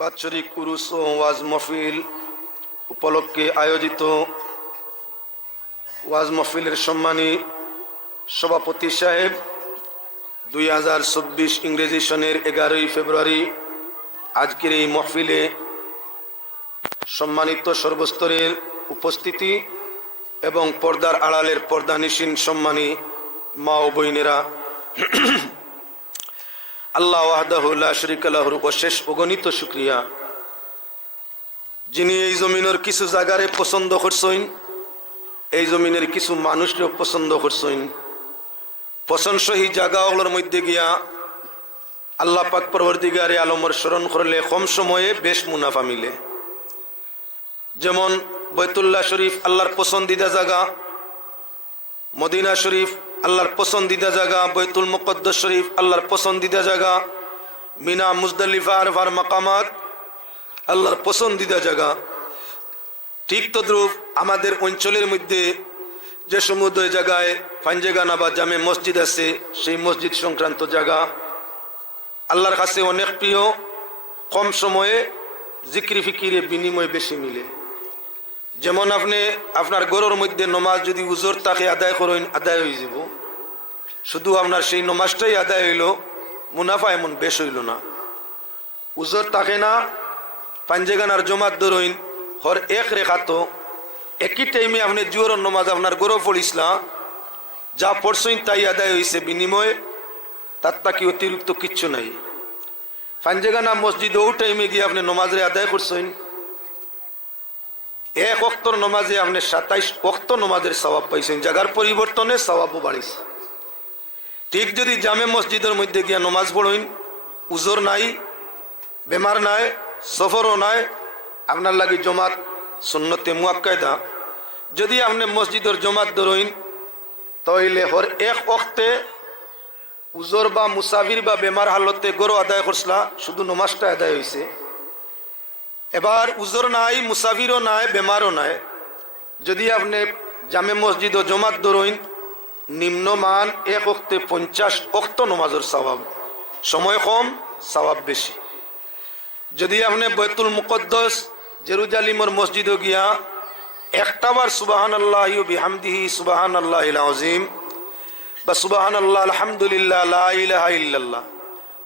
বাৎসরিক উরুস ও ওয়াজ মাহফিল উপলক্ষে আয়োজিত ওয়াজ মাহফিলের সম্মানী সভাপতি সাহেব 2024 ইংরেজি সনের 11 ফেব্রুয়ারি আজকের এই মাহফিলে সম্মানিত সর্বস্তরের উপস্থিতি এবং পর্দার আড়ালের পর্দানিশীন সম্মানী মা ও বোনেরা, আল্লাহ ওয়াহদাহু লা শারীকা লাহুর অশেষ অগণিত শুকরিয়া, যিনি এই জমিনের কিছু জায়গারে পছন্দ করছেন, এই জমিনের কিছু মানুষকেও পছন্দ করছেন। পছন্দসই জায়গাগুলোর মধ্যে গিয়া আল্লাহ পাক পরবর্তীকারে আলমের স্মরণ করলে কম সময়ে বেশ মুনাফা মিলে। যেমন বাইতুল্লাহ শরীফ আল্লাহর পছন্দিদা জায়গা, মদিনা শরীফ আল্লাহর পছন্দিদা জায়গা, বাইতুল মুকদ্দাস শরীফ আল্লাহর পছন্দিদা জায়গা, মিনা মুজদালিফা আরফার মাকামাত আল্লাহর পছন্দিদা জায়গা। ঠিক তদ্রূপ আমাদের অঞ্চলের মধ্যে যে সমুদ্র জায়গায় পাঞ্জেগানা বা জামে মসজিদ আছে, সেই মসজিদ সংক্রান্ত জায়গা আল্লাহর কাছে অনেক প্রিয়, কম সময়ে জিকির ফিকিরে বিনিময় বেশি মিলে। যেমন আপনি আপনার ঘরের মধ্যে নমাজ যদি উজোর তাকে আদায় করেন, আদায় হয়ে যাব, শুধু আপনার সেই নমাজটাই আদায় হইল, মুনাফা এমন বেশ হইল না। উজোর তাকে না পাঞ্জেগানার জমাত ধরইন হর এক রেখাত একই টাইমে আপনি জোহরের নমাজ আপনার গরো পড়িসলা, যা পড়ছেন তাই আদায় হয়েছে, বিনিময়ে তার তাকে অতিরিক্ত কিচ্ছু নাই। পাঞ্জেগানা মসজিদ ও টাইমে গিয়ে আপনি নমাজরে আদায় করছেন, এক ওয়াক্তর নমাজে আপনি 27 ওয়াক্ত নমাজের সওয়াব পাইছেন, জায়গার পরিবর্তনে সওয়াবও বাড়িছে। ঠিক যদি জামে মসজিদের মধ্যে গিয়া নমাজ পড়েন, উজোর নাই, বেমার নাই, সফরও নাই, আপনার লাগি জমাত সুন্নতে মুআক্কাদা, যদি আপনি মসজিদের জমাত ধরেন তাহলে হর এক ওয়াক্তে উজোর বা মুসাফির বা বেমার হালতে গরো আদায় করছলা, শুধু নমাজটা আদায় হয়েছে। এবার উজোর নাই, মুসাফিরও নাই, বেমারও নাই, যদি আপনি জামে মসজিদ ও জমাত ধরেন, নিম্নমান এক ওয়াক্তে 50 ওয়াক্ত নমাজের সওয়াব, সময় কম সওয়াব বেশি। যদি আপনি বাইতুল মুকদ্দাস জেরুজালিমের মসজিদে গিয়া একটাবার সুবহানাল্লাহি ওয়া বিহামদিহি সুবহানাল্লাহিল আযীম বা সুবহানাল্লাহ আলহামদুলিল্লাহ লা ইলাহা ইল্লাল্লাহ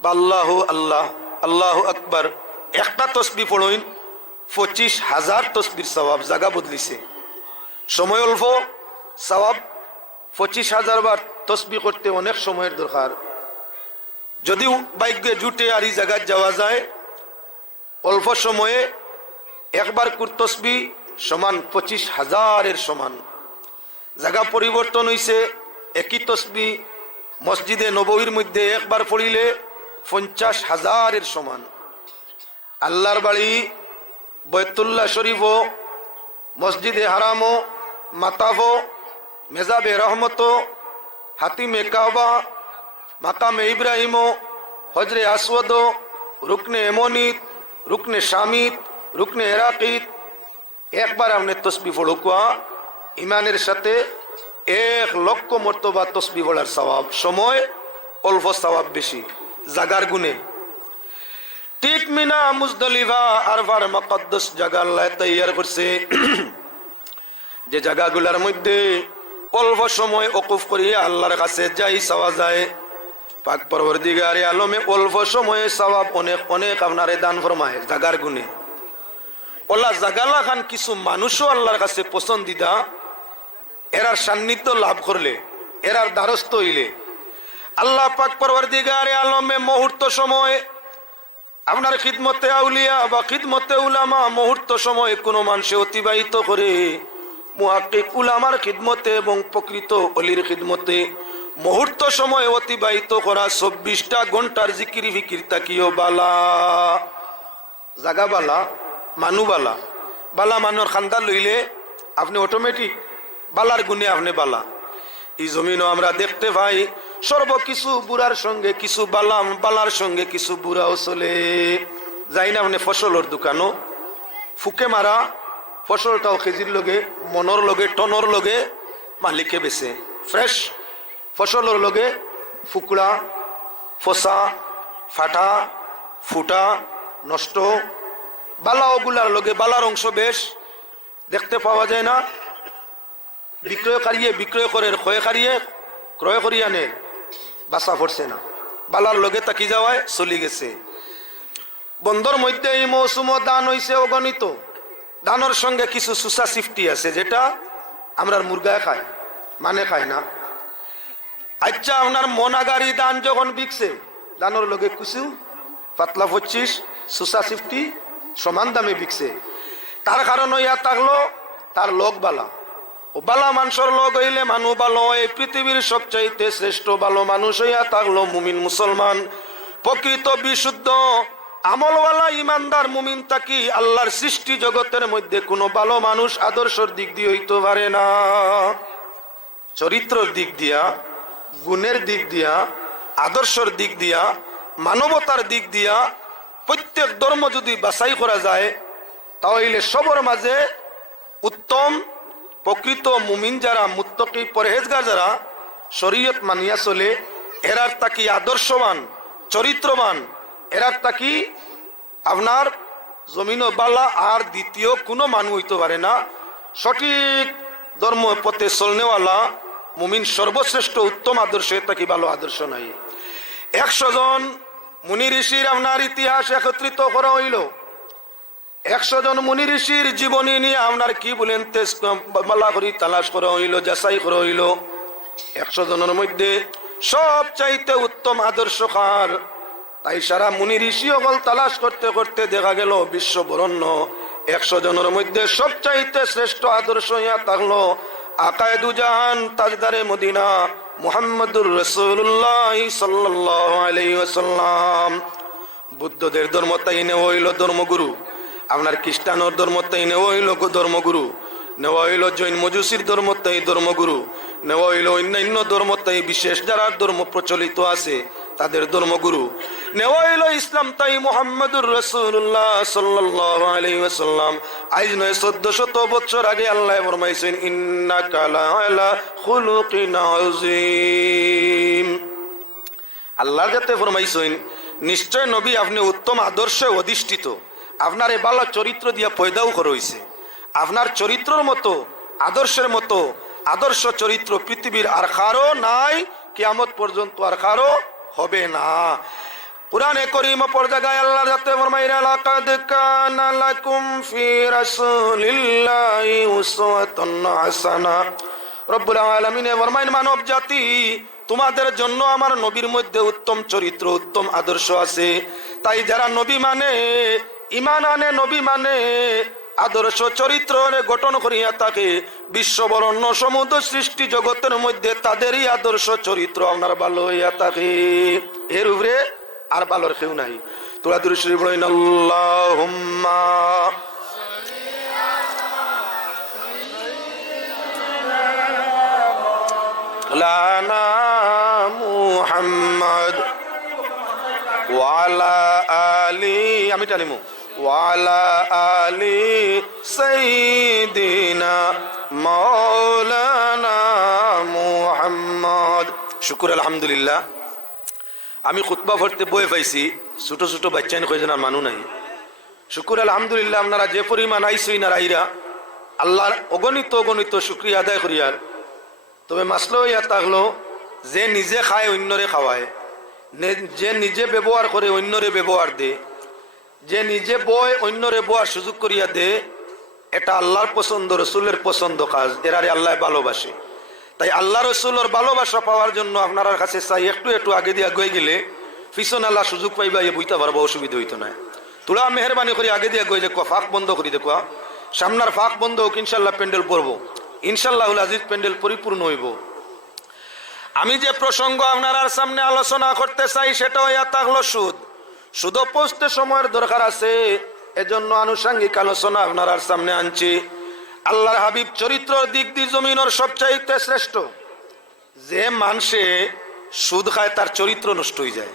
বা আল্লাহু আল্লাহ আল্লাহু আকবার একটা তসবিহ পড়েন, 25,000 তসবির সওয়াব। জায়গা বদলিছে, সময় অল্প, সওয়াব 25,000 বার তসবিহ করতে অনেক সময়ের দরকার। যদিও ভাগ্যে জুটে আর এই জায়গায় যাওয়া যায়, অল্প সময়ে একবার তসবিহ সমান 25,000-এর সমান। জায়গা পরিবর্তন হয়েছে, একই তসবিহ মসজিদে নববীর মধ্যে একবার পড়িলে 50,000-এর সমান। আল্লাহর বাড়ি বাইতুল্লাহ শরীফও, মসজিদে হারামও, মাতাফও, মেজাবে রহমতও, হাতিমে কাবা, মাকামে ইব্রাহিমও, হজরে আসওয়াদও, রুকনে এমনিত, রুকনে শামিত, রুকনে এরাকিত, একবার আপনি তসবিহ পড়ুকা ইমানের সাথে 1 লক্ষ মর্তবা তসবিহ পড়ার সওয়াব, সময় অল্প সওয়াব বেশি, জাগার গুণে। ঠিক মিনা মুজদালিফা আরফার মুকদ্দাস জায়গা আল্লাহ তৈয়ার করছে, যে জায়গাগুলোর মধ্যে অল্প সময় ওকুফ করিয়ে আল্লাহর কাছে যাই চাওয়া যায়। পাক পরবর্তীকারে আলমে অল্প সময়ে সওয়াব অনেক অনেক আপনারে দান ফরমায় জাগার গুণে। ওলা জাগালা খান কিছু মানুষও আল্লাহর কাছে পছন্দিদা, এরার সান্নিধ্য লাভ করলে, এরার দ্বারস্থ হইলে আল্লাহ পাক পরবর্তীকারে আলমে মুহূর্ত সময় আপনার খিদমতে আউলিয়া বা খিদমতে উলামা মুহূর্ত সময় কোনো মানুষে অতিবাহিত করে, মুহাক্কিক উলামার খিদমতে এবং প্রকৃত অলির খিদমতে মুহূর্ত সময় অতিবাহিত করা 24টা ঘন্টার জিকির ফিকির তাকিও বালা। জাগা বালা, মানু বালা, বালা মানুষ খান্দা লইলে আপনি অটোমেটিক বালার গুণে আপনি বালা। এই জমিনও আমরা দেখতে পাই সর্বকিছু বুড়ার সঙ্গে কিছু বালাম, বালার সঙ্গে কিছু বুড়াও চলে যাই না। আপনি ফসলের দোকানও ফুকে মারা ফসলটাও কেজির লগে, মনর লগে, টনর লগে মালিকে বেছে। ফ্রেশ ফসলের লগে ফুকড়া, ফসা, ফাটা, ফুটা, নষ্ট, বালা ওগুলার লগে বালার অংশ বেশ দেখতে পাওয়া যায় না, বিক্রয় করে ক্রয় করিয়া নে, বাসা পড়ছে না, বালার লগে তাকি যাওয়ায় চলি গেছে। বন্ধর মধ্যে এই মৌসুম দান হইছে অগণিত। দানের সঙ্গে কিছু সুসা সিফটি আছে যেটা আমরা মুরগায় খাই, মানে খাই না। আচ্ছা, আপনার মনাগারি দান যখন বিকছে, দানের লগে কিছু পাতলা 25 সুসা সিফটি সমান দামে বিকছে। তার কারণ হইয়া থাকলো তার লোক বালা। ও বালা মানুষের লোক হইলে মানুষ ভালো। এই পৃথিবীর সবচাইতে শ্রেষ্ঠ ভালো মানুষ হইয়া থাকলো মুমিন মুসলমান, প্রকৃত বিশুদ্ধ আমলওয়ালা ইমানদার মুমিন। তাকি আল্লাহর সৃষ্টি জগতের মধ্যে কোনো ভালো মানুষ আদর্শের দিক দিয়ে হইতে পারে না। চরিত্রের দিক দিয়া, গুণের দিক দিয়া, আদর্শের দিক দিয়া, মানবতার দিক দিয়া প্রত্যেক ধর্ম যদি বাছাই করা যায়, তাহলে সবার মাঝে উত্তম প্রকৃত মুমিন যারা, মুত্তাকি পরহেজগার যারা, শরীয়ত মানিয়া চলে, এরার তাকি আদর্শবান চরিত্রবান, এরার তাকি আপনার জমিন বালা আর দ্বিতীয় কোনো মানুষ হইতে পারে না। সঠিক ধর্ম পথে চলনেওয়ালা মুমিন সর্বশ্রেষ্ঠ উত্তম আদর্শ, তাকি ভালো আদর্শ নাই। 100 জন মুনি ঋষির আপনার ইতিহাস একত্রিত করা হইল। 100 জন মুনি ঋষির জীবনী নিয়ে আপনার কি বলেন বালা করি তালাশ করা হইল, যাচাই করা হইল। 100 জনের মধ্যে সব চাইতে উত্তম আদর্শ কার, তাই সারা মুনি ঋষি অকল তালাশ করতে করতে দেখা গেল বিশ্ব বরণ্য 100 জনের মধ্যে সব চাইতে শ্রেষ্ঠ আদর্শ ইয়া থাকলো আকায়েদু জাহান তাজদারে মদিনা মুহাম্মদুর রাসূলুল্লাহ সাল্লাল্লাহু আলাইহি ওয়াসাল্লাম। বুদ্ধদের ধর্ম তাই নেওয়া হইল ধর্মগুরু, আপনার খ্রিস্টানের ধর্ম তাই নেওয়া হইল ধর্মগুরু, নেওয়া হইল জৈন মজুসির ধর্ম তাই ধর্মগুরু, নেওয়া হইল অন্যান্য ধর্ম তাই বিশেষ যারা ধর্ম প্রচলিত আছে তাদের ধর্মগুরু, নেওয়া হইল ইসলাম তাই মুহাম্মদুর রাসূলুল্লাহ সাল্লাল্লাহু আলাইহি ওয়াসাল্লাম। আজ নয় 1400 বছর আগে আল্লাহ ফরমাইছেন ইন্নাকা লাআলা খুলুকিন আযীম। আল্লাহ যাতে ফরমাইছেন নিশ্চয় নবী আপনি উত্তম আদর্শে অধিষ্ঠিত, আপনার এই ভালো চরিত্র দিয়া পয়দাও করা হইছে। আপনার চরিত্রের মতো আদর্শের মতো আদর্শ চরিত্র পৃথিবীর আর কারো নাই, কিয়ামত পর্যন্ত আর কারো হবে না। কুরআনে কারীম পর জায়গায় আল্লাহ যাতে ফরমাইরা লাকাদ কানা লাকুম ফি রাসূলিল্লাহি উসওয়াতুন হাসানা। রব্বুল আলামিন ফরমাইন মানব জাতি তোমাদের জন্য আমার নবীর মধ্যে উত্তম চরিত্র উত্তম আদর্শ আছে। তাই যারা নবী মানে, ঈমান আনে, নবী মানে, আদর্শ চরিত্র গঠন করিয়া থাকে বিশ্ববরণ্য সমুদ্র সৃষ্টি জগতের মধ্যে তাদেরই আদর্শ চরিত্র আপনার ভালো হইয়া থাকে। এর উপরে আর ভালোর কেউ নাই। তোরা দুরূদ শরীফ পড়েন আল্লাহুম্মা লানা মুহাম্মদ ওয়া আলা আলি, আমি টানিমু ওয়ালা আলি সাইয়্যিদিনা মাওলানা মুহাম্মদ। শুকর আলহামদুলিল্লাহ। আমি খুতবা পড়তে বই পাইছি, ছোট ছোট বাচ্চান কয়জন আর মানু নাই। শুকর আলহামদুলিল্লাহ। আপনারা যে পরিমাণ আইসই না রাইরা আল্লাহর অগণিত অগণিত শুকরিয়া আদায় করিয়ার। তবে মাসলো ইয়া থাকলো যে নিজে খায় অন্যরে খাওয়ায়, যে নিজে ব্যবহার করে অন্যরে ব্যবহার দে, যে নিজে বয় অন্যরে বয়ার সুযোগ করিয়া দে, এটা আল্লাহর পছন্দ রসুলের পছন্দ কাজ, এরারে আল্লাহ ভালোবাসে। তাই আল্লাহ রসুলের ভালোবাসা পাওয়ার জন্য আপনার কাছে চাই একটু একটু আগে দিয়ে গই গেলে পিছন আল্লাহ সুযোগ পাইবা এ বইতে পারবো, অসুবিধা হইতো না। তোরা মেহরবানি করে আগে দিয়ে গই যে ফাঁক বন্ধ করি দেখো, সামনার ফাঁক বন্ধ হোক, ইনশাল্লাহ প্যান্ডেল পড়বো, ইনশাল্লাহ আজিজ প্যান্ডেল পরিপূর্ণ হইব। আমি যে প্রসঙ্গ আপনার সামনে আলোচনা করতে চাই সেটা হইয়া থাকলো সুদ। সুদ পৌঁছতে সময়ের দরকার আছে, এজন্য আনুষঙ্গিক আলোচনা আপনার সামনে আনছি। আল্লাহর হাবিব চরিত্র দিক দিয়ে জমিনের সবচাইতে শ্রেষ্ঠ। যে মানুষে সুদ খায় তার চরিত্র নষ্ট হয়ে যায়,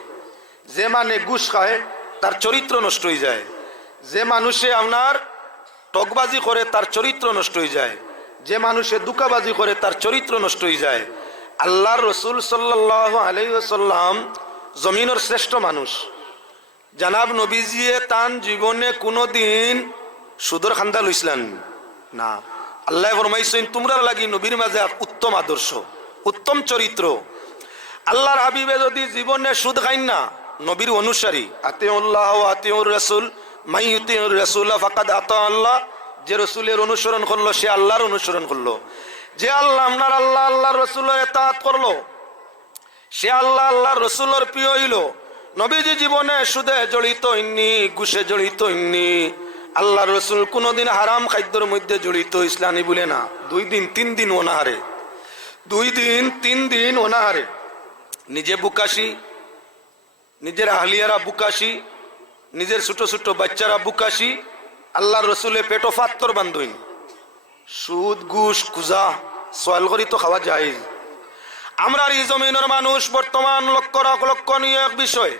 যে মানে ঘুষ খায় তার চরিত্র নষ্ট হয়ে যায়, যে মানুষে আপনার টকবাজি করে তার চরিত্র নষ্ট হয়ে যায়, যে মানুষে দুকাবাজি করে তার চরিত্র নষ্ট হয়ে যায়। আল্লাহর রসুল সাল্লাল্লাহু আলাইহি ওয়াসাল্লাম জমিনের শ্রেষ্ঠ মানুষ, জানাব নবীজিয়ে তান জীবনে কোনোদিন সুদর খান্দা লইছিলেন না। আল্লাহ ফরমাইছেন তোমরা লাগি নবীর মাঝে উত্তম আদর্শ, উত্তম চরিত্র। আল্লাহর হাবিবে যদি জীবনে সুদ খাইন না, নবীর অনুসারী, আতিউল্লাহ ওয়া আতিউর রাসূল, মাই ইউতিউর রাসূল ফাকাদ আতা আল্লাহ, যে রসুলের অনুসরণ করলো সে আল্লাহর অনুসরণ করলো। যে আল্লাহর রসুলের ইতাআত করলো সে আল্লাহর রসুলের প্রিয় হইল। নবীজি জীবনে সুদে জড়িত হইননি, ঘুষে জড়িত হইননি। আল্লাহর রসুল কোনোদিন হারাম খাদ্যের মধ্যে জড়িত ইসলামী বলে না। 2 দিন 3 দিন অনাহারে, 2 দিন 3 দিন অনাহারে, নিজে বুকাশি, নিজের আহলিয়ারা বুকাশি, নিজের ছোট ছোট বাচ্চারা বুকাশি, আল্লাহর রসুলে পেটো ফাত্তর বান্ধইন। সুদ ঘুষ কুজা সোয়াল করি তো খাওয়া যায়। আমরা এই জমিনের মানুষ বর্তমান লক্ষণীয় এক বিষয়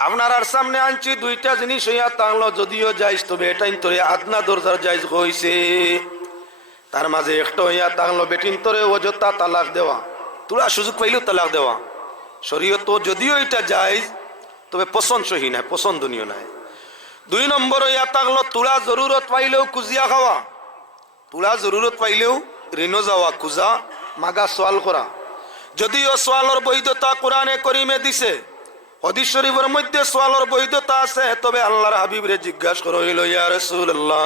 আপনার সামনে আনছি। 2টা জিনিস হইয়া তাহলে যদিও যাইজ, তবে এটাই তোরে আদনা দরজার যাইজ হয়েছে। তার মাঝে একটা হইয়া তাহলে বেটিন তোরে অযথা তালাক দেওয়া, তোরা সুযোগ পাইলেও তালাক দেওয়া। শরীয়ত যদিও এটা যাইজ, তবে পছন্দসহী নাই, পছন্দনীয় নাই। 2 নম্বর হইয়া তাহলে তোরা জরুরত পাইলেও কুজিয়া খাওয়া, তোরা জরুরত পাইলেও ঋণ যাওয়া, কুজা মাগা সোয়াল করা। যদিও সোয়ালের বৈধতা কোরআনে করিমে দিছে, হাদিস শরীফের মধ্যে সোয়ালের বৈধতা আছে, তবে আল্লাহর হাবিবরে জিজ্ঞাসা করা হইল, ইয়া রাসূলুল্লাহ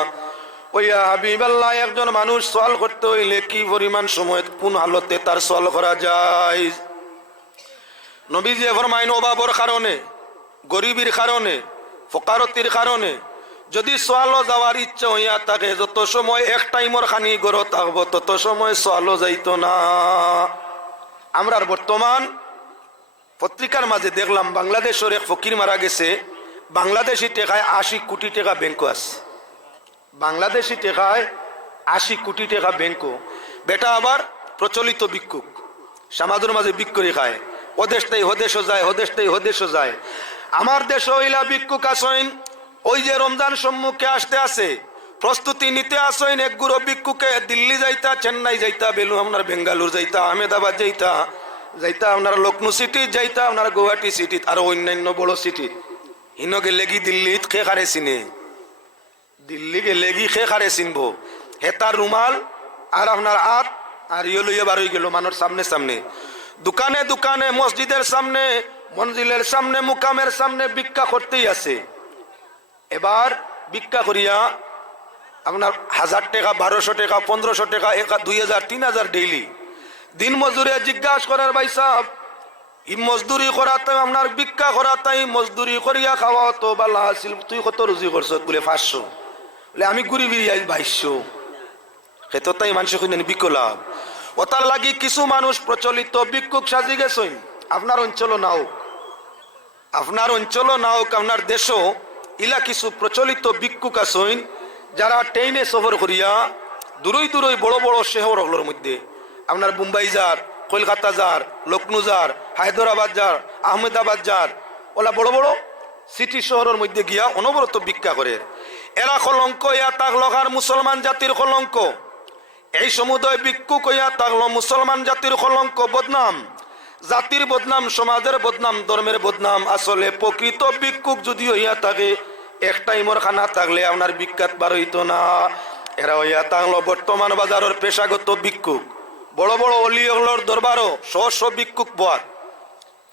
ও ইয়া হাবিবাল্লাহ, একজন মানুষ সোয়াল করতে হইলে কি পরিমাণ সময় কোন হালতে তার সোয়াল করা যায়? নবীজি ফরমাইন অভাবের কারণে, গরিবের কারণে, ফকারতির কারণে যদি সোয়ালো যাওয়ার ইচ্ছা হইয়া থাকে, যত সময় এক টাইমর খানি গড় থাকবো তত সময় সোয়ালো যাইত না। আমরা বর্তমান পত্রিকার মাঝে দেখলাম বাংলাদেশের এক ফকির মারা গেছে, বাংলাদেশি টাকায় 80 কোটি টাকা ব্যাংক আছে, বাংলাদেশি টাকায় 80 কোটি টাকা ব্যাংক। বেটা আবার প্রচলিত ভিক্ষুক, সমাজের মাঝে বিক্রি খায়, ওদেশটাই হদেশও যায়, হদেশটাই হদেশও যায়। আমার দেশ হইলা ভিক্ষুক আসইন, ওই যে রমজান সম্মুখে আসতে আছে, প্রস্তুতি নিতে আসইন। এক গুরো ভিক্ষুকে দিল্লি যাইতা, চেন্নাই যাইতা, আপনার বেঙ্গালুর যাইতা, আহমেদাবাদ যাইতা, আপনার লখনৌ সিটি যাইতা, আপনার গুয়াহাটি সিটি, আর অন্যান্য বড় সিটি। হিন গেলে কি দিল্লিত খে খারে চিনে, দিল্লি গেলে কি খে খারে চিনবো। হেতার রুমাল আর আপনার আত আর ইয়ে লইয়া বার হয়ে গেল মানুষ সামনে সামনে, দোকানে দোকানে, মসজিদের সামনে, মঞ্জিলের সামনে, মুকামের সামনে ভিক্ষা করতেই আছে। এবার ভিক্ষা করিয়া আপনার 1000 টাকা, 1200 টাকা, 1500 টাকা, 2000, 3000 ডেইলি। দিন মজুরে জিজ্ঞাসা করার, ভাই সাহেব ই মজদুরি করাতে আপনার ভিক্ষা করাতাই মজদুরি করিয়া খাওয়া তো বালা আছিল, তুই কত রুজি করছ? বলে 500। বলে আমি গরিবি 2200। সেতো তাই মানুষ বিকলাভ। ওতার লাগি কিছু মানুষ প্রচলিত ভিক্ষুক সাজি গেছেন। আপনার অঞ্চল নাও, আপনার অঞ্চল নাও, আপনার দেশও ইলা কিছু প্রচলিত ভিক্ষুক আছেন, যারা ট্রেনে সফর করিয়া দূরই দূরই বড় বড় শহরগুলোর মধ্যে, আপনার মুম্বাই যার, কলকাতা যার, লখনৌ যার, হায়দ্রাবাদ যার, আহমেদাবাদ যার, ওলা বড় বড় সিটি শহরের মধ্যে গিয়া অনবরত ভিক্ষা করে। এরা কলঙ্ক ইয়া তাগলকার মুসলমান জাতির কলঙ্ক। এই সমুদয় ভিক্ষুক হইয়া তাগল মুসলমান জাতির কলঙ্ক, বদনাম, জাতির বদনাম, সমাজের বদনাম, ধর্মের বদনাম। আসলে প্রকৃত ভিক্ষুক যদি হইয়া থাকে, এক টাইমর খানা থাকলে আপনার বিখ্যাত বার হইত না। এরা হইয়া তাগল বর্তমান বাজারের পেশাগত ভিক্ষুক। বড় বড় অলিয়র দরবারও শো ভিক্ষুক বয়াত।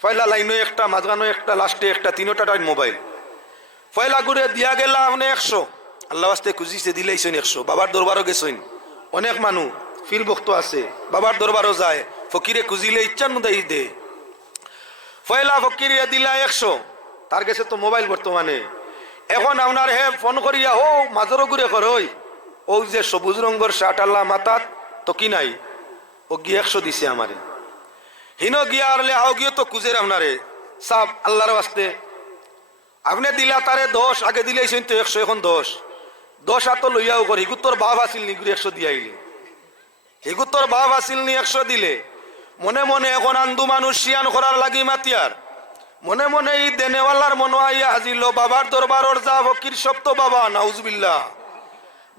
পয়লা লাইনে একটা, মাঝখানো একটা, লাস্টে একটা, 3টা মোবাইল। পয়লা ঘুরে দিয়া গেলা আপনি 100, আল্লাহ আস্তে খুঁজিছে দিলেইছেন 100। বাবার দরবারও গেছেন, অনেক মানুষ ফির বক্ত আছে, বাবার দরবারও যায়, ফকিরে খুঁজিলে ইচ্ছার মধ্যে দে। পয়লা ফকিরে দিলা 100, তার কাছে তো মোবাইল বর্তমানে। এখন আপনার হে ফোন করিয়া হো মাজরও ঘুরে কর, ও যে সবুজ রঙের শার্ট আল্লাহ মাথাত তো কি নাই, ও গিয়ে 100 দিছে আমারে। হিন গিয়া আরলে আও গিয়ে তো খুঁজে আপনারে সাব আল্লাহর বাস্তে আপনি দিলা তারে 10, আগে দিলেইছেন তো 100, এখন 10 হাত লইয়াও করি। হিগু তোর বাপ আসিল নি, 100 দিয়াইলে। হিগু তোর বাপ আসিল নি, 100 দিলে। মনে মনে এখন আন্দু মানুষ শিয়ান করার লাগি মাতিয়ার, মনে মনে এই দেনেওয়ালার মনে আইয়া হাজিল। বাবার দরবারর যা ফকির সব তো বাবা, নাউজুবিল্লাহ।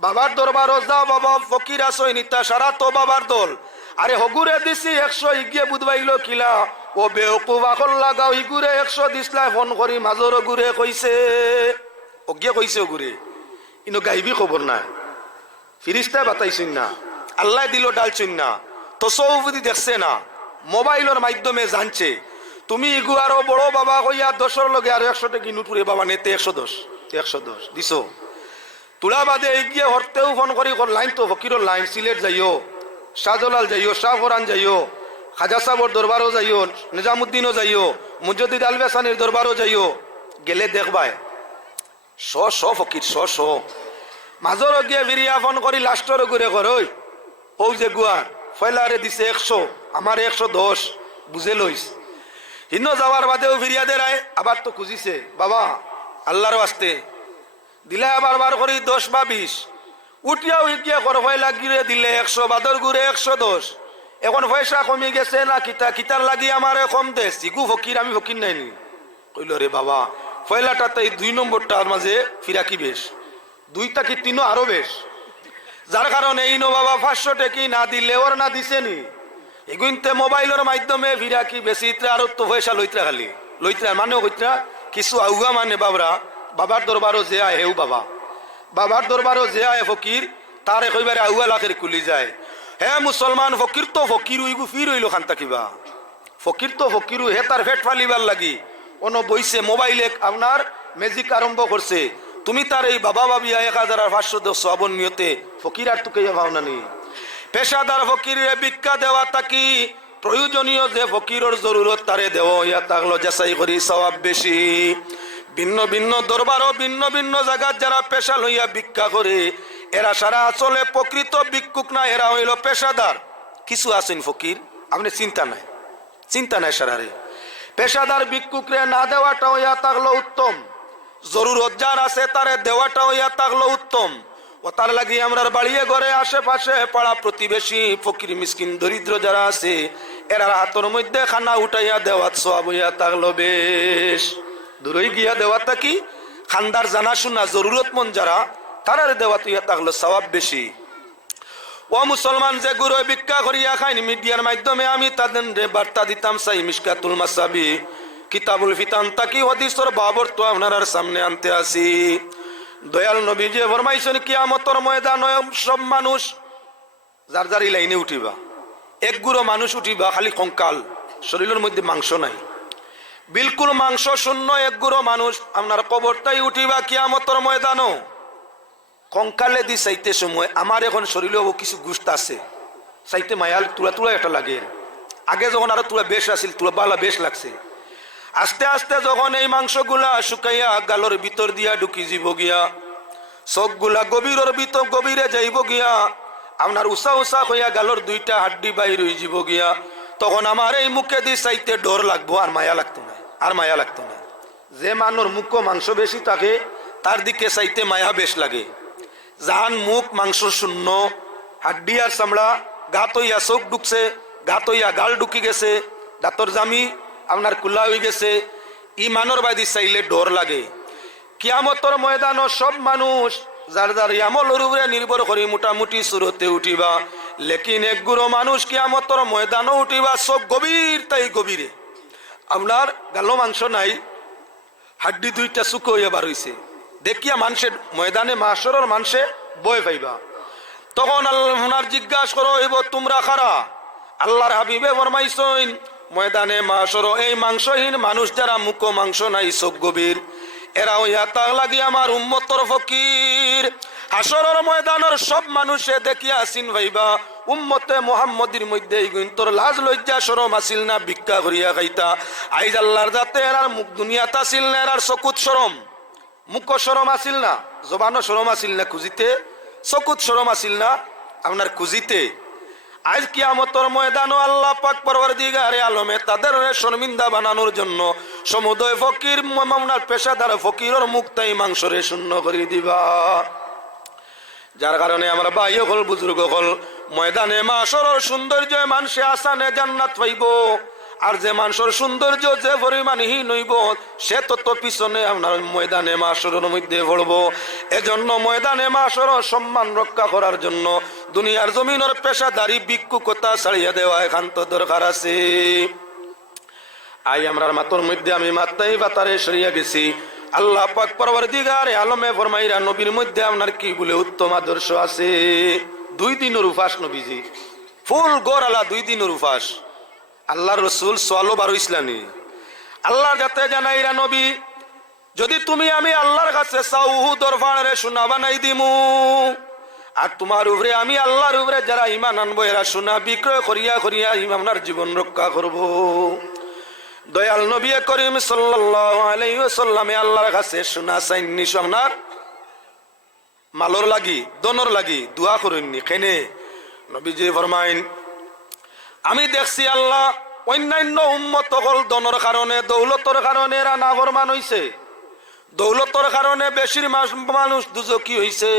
বাবার দরবারও যা বাবা ফকির আসই নিতা সারা তো বাবার দল। আরে হগুরে দিছি 100, ইগিয়ে বুধবাইল কিলা ও বেউকুফ আকল লাগাও ই ঘুরে 100 দিসলাই ফোন করি মাজর ঘুরে কইছে অজ্ঞে কইছে ঘুরে ইনো গাইবি খবর নাই ফিরিস্তায় বাতাইছেন না আল্লাহ দিল ডালছেন না তসৌফি দেখছে না মোবাইলের মাধ্যমে জানছে তুমি ইগু আরো বড় বাবা কইয়া 10 লগে আর 100 টাকা নুটুরে বাবা নেতে 110 দিছো তুলা বাদে এগিয়ে হরতেও ফোন করি লাইন তো ফকিরর লাইন সিলেট যাইও শাহজালাল যাইও শাহফরান যাইও খাজা সাহর দরবারও যাইও নিজামুদ্দিনও যাইও মুজদ্দিদ আলবেসানির দরবারও যাইও গেলে দেখবাই শ ফকির শ মাজর গিয়ে বিরিয়া ফোন করি লাস্টর ঘুরে করই ও যে গুয়ার ফয়লারে দিছে 100 আমার 110 বুঝে লইস হিন্ন যাওয়ার বাদেও ফিরিয়া দেয় আবার তো খুঁজিছে বাবা আল্লাহর ওয়াস্তে দিলে আবার বার করি 10 বা 20 উঠিয়াও গিয়া কর ফয়লা গিরে দিলে 100 বাদর ঘুরে 110 এখন পয়সা কমে গেছে না কিতার লাগি আমার কম দে সিগু ফকির আমি ফকির নাইনি কইল রে বাবা ফয়লাটা তাই 2 নম্বরটার মাঝে ফিরাকি বেশ 2 টা কি 3 আরো বেশ যার কারণে এই নো বাবা 500 টাকা না দিলে ওর না দিছেনি এগুনতে মোবাইলের মাধ্যমে ফিরাকি বেশি আর তো পয়সা লইত্রা খালি লইত্রা মানে কইত্রা কিছু আউগা মানে বাবরা বাবার দরবারও যে আয় হেউ বাবার দরবারও যে আয় ফকির তার কইবারে আউয়া লাখের কুলি যায় হে মুসলমান ফকির তো ফকির ইগু ফির হইল খান্তা কিবা ফকির তো ফকির হে তার ফেট ফালিবার লাগি অনো বইছে মোবাইলে আপনার ম্যাজিক আরম্ভ করছে তুমি তার এই বাবা বাবিয়া 1500 সবন নিয়তে ফকির আর তুকে ভাও না নি পেশাদার ফকিরের ভিক্ষা দেওয়া তাকি প্রয়োজনীয় যে ফকিরের জরুরত তারে দেও ইয়া তাগলো যাচাই করি সওয়াব বেশি ভিন্ন ভিন্ন দরবারও ভিন্ন ভিন্ন জায়গা যারা পেশা লইয়া ভিক্ষা করে এরা সারা আসলে প্রকৃত ভিক্ষুক না এরা হইল পেশাদার কিছু আছেন ফকির আপনি চিন্তা নাই সারারে পেশাদার ভিক্ষুকরে না দেওয়াটা হইয়া তাগলো উত্তম জরুরত যার আছে তারে দেওয়াটা হইয়া তাগলো উত্তম ও তার লাগি আমরা বাড়িয়ে ঘরে আশেপাশে পাড়া প্রতিবেশী ফকির মিসকিন দরিদ্র যারা আছে এরা হাতের মধ্যে খানা উঠাইয়া দেওয়াত সওয়াব হইয়া তাগলো বেশ দূরই গিয়া দেওয়াটা কি খানদার জানাশোনা জরুরতমন্দ যারা তারারে দেওয়াত হইয়া তাগলো সওয়াব বেশি ও মুসলমান যে গুরু ভিক্ষা করিয়া খাইনি মিডিয়ার মাধ্যমে আমি তাদের বার্তা দিতাম সাই মিশকাতুল মাসাবি কিতাবুল ফিতান তাকি হাদিসের বাবর তো আপনার সামনে আনতে আসি দয়াল নবী যে ফরমাইছেন কিয়ামতের ময়দানে সব মানুষ যার যার লাইনে উঠিবা এক গুরো মানুষ উঠিবা খালি কঙ্কাল শরীরের মধ্যে মাংস নাই বিলকুল মাংস শূন্য এক গুরো মানুষ আপনার কবরটাই উঠিবা কিয়ামতের ময়দানও কঙ্কালে দি চাইতে সময় আমার এখন শরীরে কিছু গুস্ত আছে চাইতে মায়াল তুলা একটা লাগে আগে যখন আরো তুলা বেশ আছিল তুলা বালা বেশ লাগছে আস্তে আস্তে যখন এই মাংসগুলা শুকাইয়া গালর ভিতর দিয়া ঢুকি যাব গিয়া চোখগুলা গভীরে যাইব গিয়া আপনার উষা হইয়া গালর 2টা হাড্ডি বাইর হয়ে যাব গিয়া তখন আমার এই মুখে দি চাইতে ডর লাগবো আর মায়া লাগতো না যে মানুষ মুখ মাংস বেশি থাকে তার দিকে চাইতে মায়া বেশ লাগে জাহান মুখ মাংস শূন্য হাড্ডি আর চামড়া গাত হইয়া চোখ ঢুকছে গাত হইয়া গাল ঢুকি গেছে দাঁতর জামি আপনার কুল্লা হয়ে গেছে ই মানর বাদি চাইলে ডর লাগে কিয়ামতর ময়দান সব মানুষ যার যার আমলের উপরে নির্ভর করে মোটামুটি সুরতে উঠিবা লেকিন এক গুরো মানুষ কিয়ামতর ময়দানও উঠিবা সব গভীরে আপনার গালো মাংস নাই হাড্ডি 2টা শুকো হইয়া বার হইছে দেখিয়া মানুষের ময়দানে মাশরের মানুষে বয় পাইবা তখন আল্লাহর জিজ্ঞাসা করো হইব তোমরা খারা আল্লাহর হাবিবে ফরমাইছেন ময়দানে মাশর এই মাংসহীন মানুষ যারা মুখ মাংস নাই চোখ গভীর এরা হইয়া তাক লাগি আমার উম্মতর ফকির হাসরের ময়দানের সব মানুষে দেখিয়া চিন ভাইবা উম্মতে মুহাম্মদির মধ্যে তোর লাজ লজ্জা শরম আসিল না ভিক্ষা করিয়া খাইতা আইজ আল্লাহর যাতে এরার মুখ দুনিয়াত আসিল না এরার চকুত শরম মুখ শরম আসিল না জবানো শরম আসিল না খুঁজিতে চকুত শরম আসিল না আপনার খুঁজিতে আজ কিয়ামতের ময়দানে আল্লাহ পাক পরওয়ারদিগারে আলমে তাদের শর্মিন্দা বানানোর জন্য সমুদয় ফকির মামলার পেশাদার ফকিরের মুক্তাই মাংসরে শূন্য করে দিবা যার কারণে আমরা ভাই হল বুজুর্গ হল ময়দানে মাশরের সৌন্দর্য মানুষে আসানে জান্নাত পাইব আর যে মানুষের সৌন্দর্য যে পরিমাণহীন হইব সে তত পিছনে আপনার ময়দানে মাশরের মধ্যে পড়বো এজন্য ময়দানে মাশরের সম্মান রক্ষা করার জন্য দুনিয়ার জমিনের পেশাদারি ভিক্ষুকতা ছাড়িয়ে দেওয়া একান্ত দরকার আছে আই আমরার মাতর মধ্যে আমি মাত্তাই বাতারে সরিয়া গেছি। আল্লাহ পাক পরবর্তীকার আলমে ফরমাইরা নবীর মধ্যে আপনার কি বলে উত্তম আদর্শ আছে। 2 দিনের উপাস নবীজি ফুল গোরালা 2 দিনের উপাস। আল্লাহর রসুল সোয়ালো বারো ইসলামী আল্লাহর যাতে জানাইরা নবী যদি তুমি আমি আল্লাহর কাছে চাও দরবারে সোনা বানাই দিমু, আর তোমার উপরে আমি আল্লাহর উপরে যারা ইমান আনবো এরা সোনা বিক্রয় করিয়া করিয়া আপনার জীবন রক্ষা করব। দয়াল নবী করিম সাল্লাল্লাহু আলাইহি ওয়াসাল্লামে আল্লাহর কাছে সোনা চাইনি, আপনার মালর লাগি দনর লাগি দোয়া করেননি। কেনে নবীজি ফরমাইন আমি দেখছি আল্লাহ অন্যান্য উম্মত হল দনর কারণে দৌলতর কারণে এরা নাফরমান হইছে, দৌলতর কারণে বেশির মানুষ দুজকি হইছে।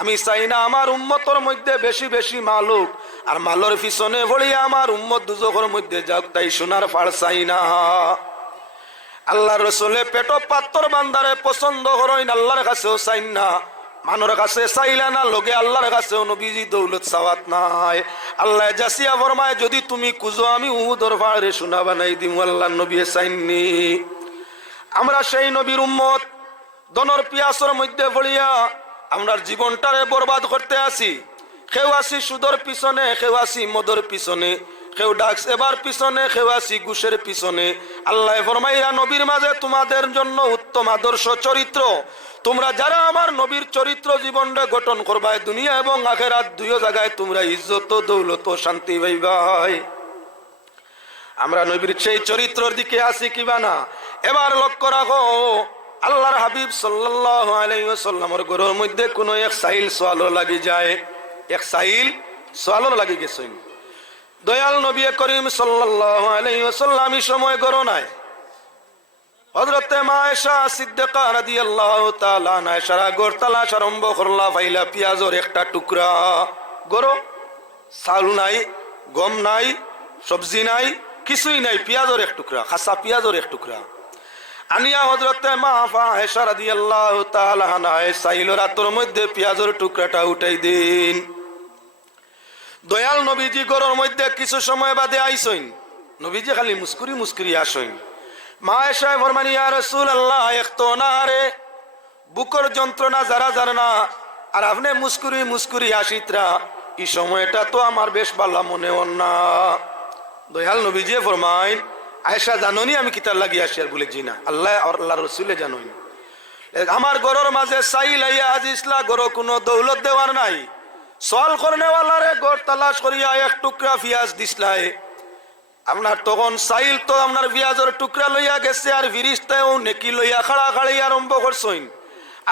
আমি চাই না আমার উম্মতর মধ্যে বেশি বেশি মালুক আর মালর পিছনে ভরিয়া আমার উম্মত দুজকের মধ্যে যাক, তাই সোনার ফাড় চাই না। আল্লাহ রসুলে পেট পাত্তর বান্দারে পছন্দ করেন, আল্লাহর কাছেও চাই না, মানুষের কাছে চাইলা না, লগে আল্লাহর কাছেও নবীজি দৌলত চাওয়াত নাই। আল্লাহ জাসিয়া ফরমায় যদি তুমি কুজো আমি উহুদর পাহাড়ে সোনা বানাই দিমু। আল্লাহ নবী চাইননি। আমরা সেই নবীর উম্মত দনর পিয়াসর মধ্যে পড়িয়া আমরা জীবনটারে বরবাদ করতে আসি। কেউ আসি সুদর পিছনে, কেউ আসি মদর পিছনে, কেউ ডাক্স এবার পিছনে, কেউ আসি ঘুষের পিছনে। আল্লাহ ফরমাইয়া নবীর মাঝে তোমাদের জন্য উত্তম আদর্শ চরিত্র, তোমরা যারা আমার নবীর চরিত্র জীবনটা গঠন করবাই দুনিয়া এবং আখেরাত দুইও জায়গায় তোমরা ইজ্জত দৌলত শান্তি পাইবাই। আমরা নবীর সেই চরিত্রের দিকে আসি কিবা না। এবার লক্ষ্য রাখো আল্লাহর হাবিব সাল্লাল্লাহু আলাইহি ওয়াসাল্লামের ঘরের মধ্যে কোনো এক সাইল সোয়ালো লাগি যায়, এক সাইল সোয়ালো লাগি গেছে। দয়াল নবী করিম সাল্লাল্লাহু আলাইহি ওয়াসাল্লাম এই সময় ঘরে নাই। হযরতে মা আয়েশা সিদ্দিকা রাদিয়াল্লাহু তাআলা আয়েশার ঘর তালাশ আরম্ভ করলা, পাইলা পেঁয়াজের একটা টুকরা। গরো চাউল নাই, গম নাই, সবজি নাই, কিছুই নাই, পেঁয়াজের এক টুকরা, খাসা পেঁয়াজের এক টুকরা আনিয়া হযরতে মা আয়েশা রাদিয়াল্লাহু তাআলা আনহা চাইল রাতের মধ্যে পেঁয়াজের টুকরাটা উঠাই দিন। দয়াল নবীজি ঘরের মধ্যে কিছু সময় বাদে আইসইন। নবীজি খালি মুস্কুরি মুস্কুরি আসইন। মা আয়েশা ফরমান ইয়া রাসূলুল্লাহ একতো না রে বুকর যন্ত্রণা যারা যারা না, আর আপনি মুস্কুরি মুস্কুরি আসিতরা, এই সময়টা তো আমার বেশ ভালো মনে হন না। দয়াল নবীজি ফরমাইন আয়েশা জানোনি আমি কিতার লাগি আসি? আর বলে জি না, আল্লাহ আর আল্লাহর রাসূলে জানোই। আমার ঘরের মাঝে চাইল আইয়া আজিসলা, ঘর কোনো দৌলত দেওয়ার নাই, সওয়াল করনেওয়ালারে ঘর তালাশ করিয়া এক টুকরা পেঁয়াজ দিসলাই। আপনার তখন চাইল তো আপনার পেঁয়াজের টুকরা লইয়া গেছে, আর ফিরিস্তাও নেকি লইয়া খাড়া খাড়ি আরম্ভ করছইন।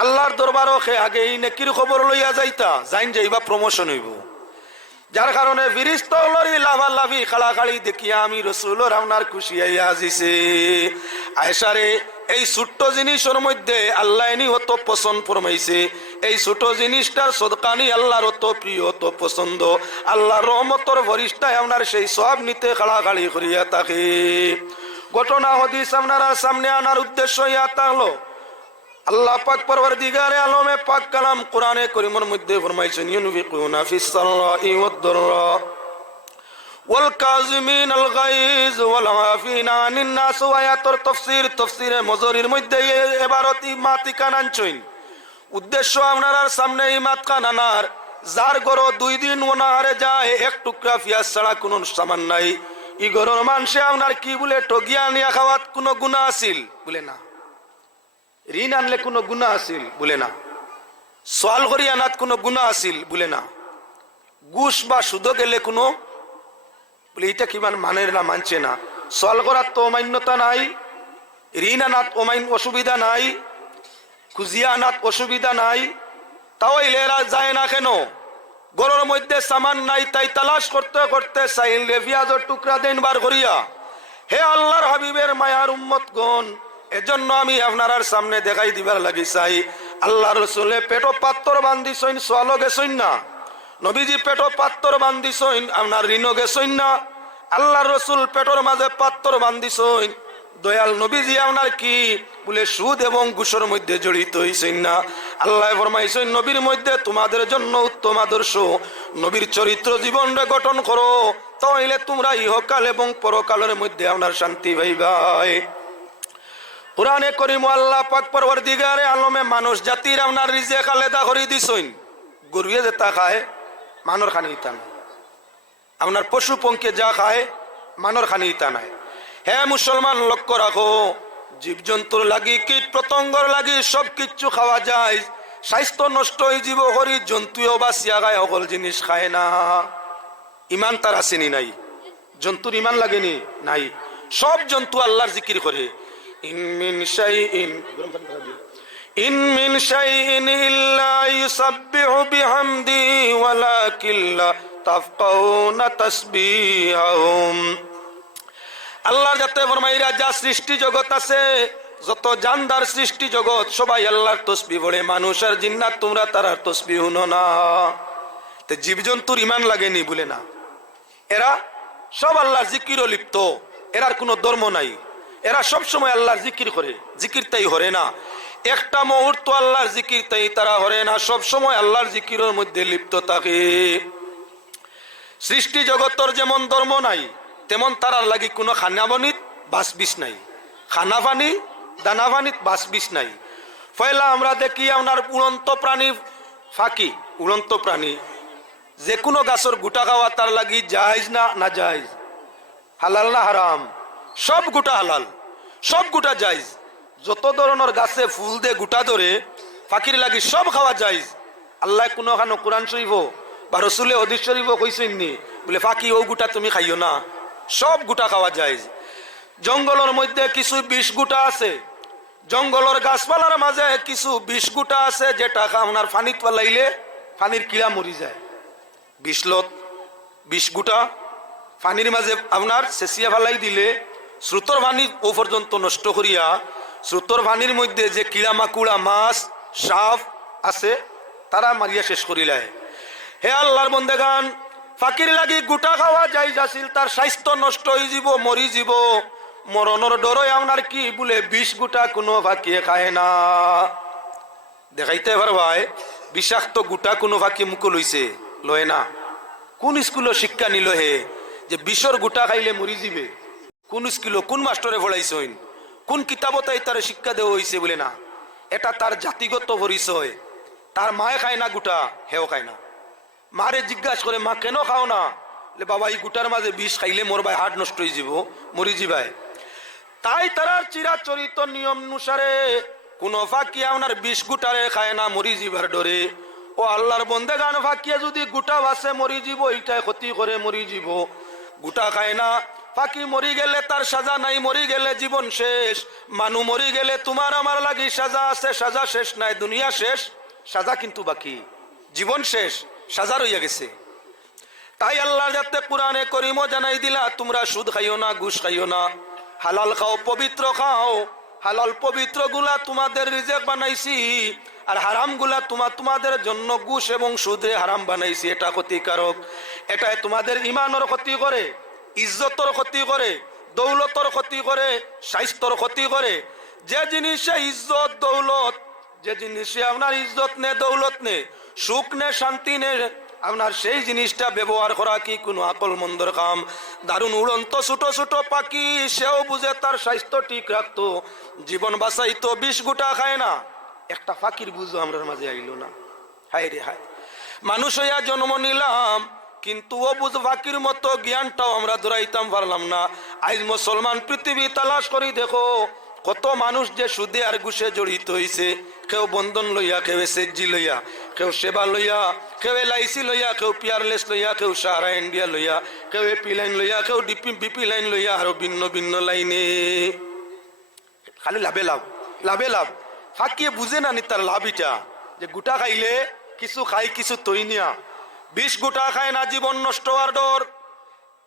আল্লাহর দরবারও সে আগে এই নেকির খবর লইয়া যাইতা, যাইন যাইবা প্রমোশন হইব। যার কারণে ফিরিস্তা লরি লাভালাভি খাড়াখাড়ি দেখিয়া আমি রসুলের আপনার খুশি আইয়া আজিছে। আয়েশারে এই ছোট্ট জিনিসের মধ্যে আল্লাহ এনি অত পছন্দ ফরমাইছে, এই ছোট জিনিসটার সদকানি আল্লাহর অত প্রিয়, অত পছন্দ। আল্লাহর রহমতর ফরিস্তায় আপনার সেই সব নিতে খাড়াখাড়ি করিয়া থাকে। ঘটনা হাদিস আপনারা সামনে আনার উদ্দেশ্য ইয়া তাহলো আল্লাহ পাক পরওয়ারদিগারে আলমে পাক কালাম কোরআনে কারীমের মধ্যে ফরমাইছেন ইউনফিকুনা ফিস সাররাই ওয়াদ দাররা ওয়াল কাযিমিনাল গায়জ ওয়াল আফিনা আনিন নাস। আয়াতের তাফসীরে মজরির মধ্যে ইবারতি মাতিকান আনছেন। উদ্দেশ্য আপনার সামনে এই মাতকান আনার, যার ঘর 2 দিন ওনারে যায় এক টুকরা পেঁয়াজ ছাড়া কোনো সামান নাই, ই ঘরের মানুষে আপনার কি বলে ঠগিয়া নিয়া খাওয়াত কোনো গুনাহ আছিল বলে না, ঋণ আনলে কোনো গুনাহ আছিল বলে না, সওয়াল করি আনাত কোনো গুনাহ আছিল বলে না, ঘুষ বা সুদ গেলে কোনো বলে এটা কিমান মানের না মানছে না, সওয়াল করার তো অমান্যতা নাই, ঋণ আনাত অসুবিধা নাই, খুঁজিয়া আনাত অসুবিধা নাই, তাও এরা যায় না কেন? ঘরের মধ্যে সামান নাই, তাই তালাশ করতে করতে চাইলে পেঁয়াজের টুকরা দেন বার করিয়া। হে আল্লাহর হাবিবের মায়ার উম্মতগণ, এজন্য আমি আপনার সামনে দেখাই দিবার লাগি চাই, আল্লাহ রসুলে পেটো পাত্তর বান্ধিছইন, সোয়ালো গেছইন না, নবীজি পেটো পাত্তর বান্ধিছইন, আপনার ঋণ গেছইন না, আল্লাহ রসুল পেটোর মাঝে পাত্তর বান্ধিছইন, দয়াল নবীজি আপনার কি বলে সুদ এবং ঘুষের মধ্যে জড়িত হইছেন না? আল্লাহ ফরমাইছেন নবীর মধ্যে তোমাদের জন্য উত্তম আদর্শ, নবীর চরিত্র জীবনরে গঠন করো, তাহলে তোমরা ইহকাল এবং পরকালের মধ্যে আপনার শান্তি পাইবাই। কুরআনে কারীম আল্লাহ পাক পরওয়ারদিগারে আলমে মানুষ জাতির আপনার রিজিক আলাদা করে দিছেন। গরুয়ে যেটা খায় মানর খানি ইতা নাই, আপনার পশু পঙ্কে যা খায় মানর খানি ইতা নাই। হে মুসলমান লক্ষ্য রাখো, জীবজন্তুর লাগি কীট পতঙ্গর লাগি সব কিচ্ছু খাওয়া যায়, স্বাস্থ্য নষ্ট হয়ে জীব হরি জন্তুও বাঁচিয়া গায় সকল জিনিস খায় না। ইমান তার আসেনি নাই? জন্তুর ইমান লাগেনি নাই? সব জন্তু আল্লাহর জিকির করে। ইন মিন শাইইন ইল্লা ইউসাব্বিহু বিহামদি ওয়ালাকিন লা তাফকাহুনা তাসবিহাহুম। আল্লাহর যাতে ফরমাইরা যা সৃষ্টি জগৎ আছে, যত জানদার সৃষ্টি জগৎ সবাই আল্লাহর তসবিহ পড়ে, মানুষ আর জিন্নাত তোমরা তারার তসবিহ শুনো না। তে জীবজন্তুর ইমান লাগেনি বলে না, এরা সব আল্লাহর জিকিরও লিপ্ত, এরার কোনো ধর্ম নাই, এরা সব সময় আল্লাহর জিকির করে, জিকির তাই হরে না একটা মুহূর্ত আল্লাহর জিকির তাই তারা হরে না, সব সময় আল্লাহর জিকিরের মধ্যে লিপ্ত থাকে। সৃষ্টি জগতের যেমন ধর্ম নাই, তেমন তারার লাগি কোনো খানাবানিত বাস বিষ নাই, খানা পানি দানা পানিত বাস বিষ নাই। পয়লা আমরা দেখি আপনার উড়ন্ত প্রাণী ফাঁকি, উড়ন্ত প্রাণী যে কোনো গাছের গুটা খাওয়া তার লাগি জায়েজ না না জায়েজ, হালাল না হারাম? সব গুটা হালাল, সব গুটা জায়েজ। যত ধরনের গাছে ফুল দে গুটা ধরে ফাঁকির লাগি সব খাওয়া জায়েজ। আল্লাহ কোনো খানো কোরআন শরীফ বা রসুলে হদিস শরীফ কইছেন নি বলে ফাঁকি ও গুটা তুমি খাইও না? সব গুটা খাওয়া জায়েজ। জঙ্গলের মধ্যে কিছু বিষ গুটা আছে, জঙ্গলের গাছপালার মাঝে কিছু বিষ গুটা আছে যেটা আপনার পানিত পালাইলে পানির কিড়া মরি যায়। বিষলত বিষ গুটা পানির মাঝে আপনার চেঁচিয়া ফেলাই দিলে স্রোতর পানি ও পর্যন্ত নষ্ট করিয়া স্রোতর পানির মধ্যে যে কিড়া মাকুড়া মাছ সাপ আছে তারা মারিয়া শেষ করিলায়। হে আল্লাহর বন্দেগান, ফাঁকির লাগি গুটা খাওয়া যাই যাছিল, তার স্বাস্থ্য নষ্ট হয়ে যাব, মরি যাব, মরণের ডরই আপনার কি বলে 20 গুটা কোনো ফাঁকিয়ে খায় না। দেখাইতে এবার ভাই বিষাক্ত গুটা কোনো ফাঁকি মুখ লইছে লয় না। কোন স্কুলের শিক্ষা নিল হে যে বিষর গুটা খাইলে মরি যাবে? কোন স্কুল কোন মাস্টরে পড়াইছেন? কোন কিতাবতাই তার শিক্ষা দেওয়া হয়েছে বলে না? এটা তার জাতিগত পরিচয়। তার মায়ে খায় না গুটা, হেও খায় না। মারে জিজ্ঞাসা করে মা কেন খাও না? বাবা এই গুটার মাঝে বিষ খাইলে মোর ভাই হার্ট নষ্ট হয়ে যাব, মরি যাবাই। তাই তারার চিরাচরিত নিয়ম অনুসারে কোন ফাঁকি আপনার 20 গুটারে খায় না মরি যাবার ডরে। ও আল্লাহর বন্দেগান, ফাঁকিয়ে যদি গুটা বাসে মরি যাব, এইটাই ক্ষতি করে মরি যাব, গুটা খায় না। ফাঁকি মরি গেলে তার সাজা নাই, মরি গেলে জীবন শেষ। মানু মরি গেলে তোমার আমার লাগি সাজা আছে, সাজা শেষ নাই, দুনিয়া শেষ, সাজা কিন্তু বাকি। জীবন শেষ, সাজা রইয়া গেছে। তাই আল্লাহ যাতে কোরআনে করিমও জানাই দিলা তোমরা সুদ খাইও না, ঘুষ খাইও না, হালাল খাও, পবিত্র খাও। হালাল পবিত্র গুলা তোমাদের রিজেক বানাইছি, আর হারাম গুলা তোমাদের জন্য ঘুষ এবং সুদে হারাম বানাইছি। এটা ক্ষতিকারক, এটাই তোমাদের ইমানের ক্ষতি করে, ইজ্জতর ক্ষতি করে, দৌলতর ক্ষতি করে, স্বাস্থ্যর ক্ষতি করে। যে জিনিসে ইজ্জত দৌলত, যে জিনিসে আপনার ইজ্জত নে দৌলত নে সুখ নে শান্তি নে, আপনার সেই জিনিসটা ব্যবহার করা কি কোনো আকল মন্দর কাম? দারুণ উড়ন্ত ছোট ছোট পাখি, সেও বুঝে তার স্বাস্থ্য ঠিক রাখতো, জীবন বাঁচাইতো, 20 গুটা খায় না। একটা ফাঁকির বুঝো আমরা মাঝে আইলো না। হায় রে হায়, মানুষ হইয়া জন্ম নিলাম কিন্তু ও বুঝ ফাঁকির মতো জ্ঞানটাও আমরা ধরাইতাম পারলাম না। আজ মুসলমান পৃথিবী তালাশ করি দেখো কত মানুষ যে সুদে আর ঘুষে জড়িত হইছে। কেউ বন্ধন লইয়া, কেউ এসএসজি লইয়া, কেউ সেবা লইয়া, কেউ LIC লইয়া, কেউ পিয়ারলেস লইয়া, কেউ সাহারা ইন্ডিয়া লইয়া, কেউ AP লাইন লইয়া, কেউ BP লাইন লইয়া, আরো ভিন্ন ভিন্ন লাইনে। খালি লাভে লাভ, লাভে লাভ। ফাঁকিয়ে বুঝে না নি তার লাভ এটা, যে গুটা খাইলে কিছু খাই কিছু তৈনিয়া, 20 গুটা খায় না, জীবন নষ্ট হওয়ার ডর।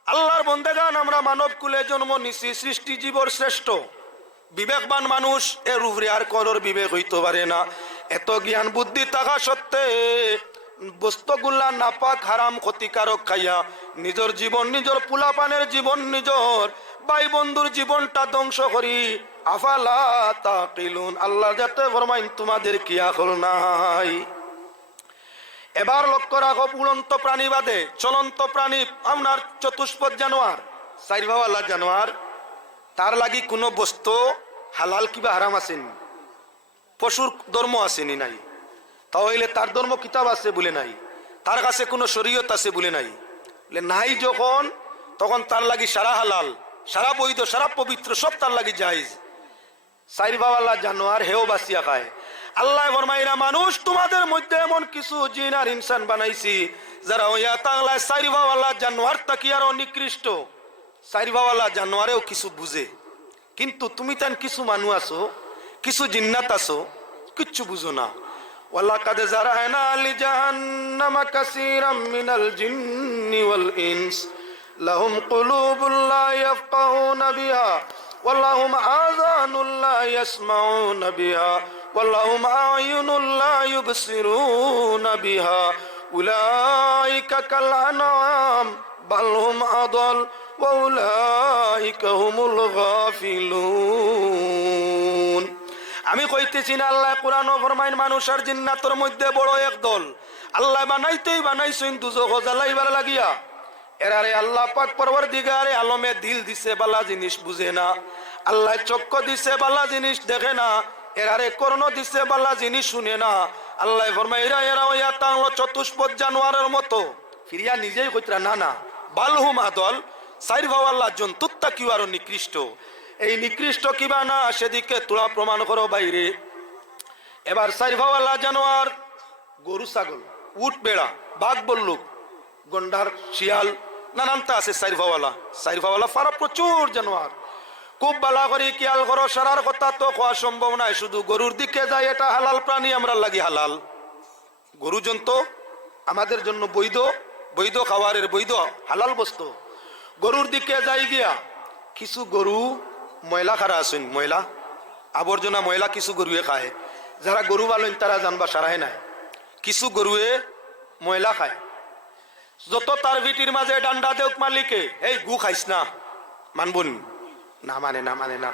আল্লাহর বন্দেগান, আমরা মানব কুলে জন্ম নিছি, সৃষ্টি জীবর শ্রেষ্ঠ বিবেকবান মানুষ, এর উপরে আর কলর বিবেক হইতে পারে না। এত জ্ঞান বুদ্ধি থাকা সত্ত্বে বস্তুগুলা নাপাক হারাম ক্ষতিকারক খাইয়া নিজের জীবন, নিজের পুলাপানের জীবন, নিজের ভাই বন্ধুর জীবনটা ধ্বংস করি। আফালা তাকিলুন, আল্লাহ যাতে ফরমাইন তোমাদের কি আকল নাই। এবার লক্ষ্য রাখো, উড়ন্ত প্রাণী বাদে চলন্ত প্রাণী আপনার চতুষ্পদ জানোয়ার, চার ভাওয়ালা জানোয়ার, তার লাগি কোনো বস্তু হালাল কিবা হারাম আসেনি, পশুর ধর্ম আসেনি নাই, তাহলে তার ধর্ম কিতাব আছে বলে নাই, তার কাছে কোনো শরীয়ত আছে বলে নাই, নাই যখন তখন তার লাগি সারা হালাল, সারা বৈধ, সারা পবিত্র, সব তার লাগি জায়েজ। চার ভাওয়ালা জানোয়ার হেও বাঁচিয়া খায়। আল্লাহ ফরমাইরা মানুষ তোমাদের মধ্যে এমন কিছু জিন আর ইনসান বানাইছি যারা ওয়া তাআলা চার ভাওয়ালা জানোয়ার তাকি আরো নিকৃষ্ট। চার ভাওয়ালা জানোয়ারেও কিছু বুঝে, কিন্তু তুমি তান কিছু মানুষ আছো, কিছু জিন্নাত আছো, কিচ্ছু বুঝো না। ওয়ালাকাদ জারানা লিজাহান্নামা কাসীরাম মিনাল জিন্নি ওয়াল ইনস লাহুম কুলুবুন লা ইয়াফকাহুনা বিহা ওয়া লাহুম আযানুন লা ইয়াসমাউনা বিহা ওয়া লাহুম আ'য়ুনুন লা ইউবসিরুনা বিহা উলাইকা কাল আনআম বাল হুম আদাল ওয়া উলাইকা হুমুল গাফিলুন। আমি কইতেছি না, আল্লাহ কোরআন ফরমাইন মানুষ আর জিন্নাতের মধ্যে বড় এক দল আল্লাহ বানাইতেই বানাইছেন দুজখ জ্বালাইবার লাগিয়া। এরারে আল্লাহ পাক পরওয়ারদিগারে আলমে দিল দিছে, বালা জিনিস বুঝে না। আল্লাহ চক্ষু দিছে, বালা জিনিস দেখে না। এরারে কর্ণ দিছে, বালা জিনিস শুনে না। আল্লাহ ফরমায় এরা ওয়া তাআলা চতুষ্পদ জানোয়ারের মতো। ফিরিয়া নিজেই কইতরা না না, বালহুম আদল, চার ভাওয়ালা জন্তুর তাকিও আরো নিকৃষ্ট। এই নিকৃষ্ট কিবা না সেদিকে তোরা প্রমাণ করো বাইরে। এবার চার ভাওয়ালা জানোয়ার, গরু ছাগল, উট বেড়া, বাঘ বল্লুক, গন্ডার, শিয়াল, নানানটা আছে চার ভাওয়ালা। চার ভাওয়ালা ফারা প্রচুর জানোয়ার, খুব বালা করে খেয়াল করো। সারার কথা তো খাওয়া সম্ভব নয়, শুধু গরুর দিকে যায়, এটা হালাল প্রাণী, আমরা লাগি হালাল। গরু জন্তু আমাদের জন্য বৈধ, বৈধ খাবারের বৈধ হালাল বস্তু। গরুর দিকে যাই গিয়া কিছু গরু ময়লা খারা আছেন, ময়লা আবর্জনা ময়লা কিছু গরুয়ে খায়। যারা গরু পালেন তারা জানবা সারাই নাই, কিছু গরুয়ে ময়লা খায়। যত তার ভিটির মাঝে ডান্ডা দেউক মালিকে, এই গু খাইস না, মানবন না, মানে না, মানে না।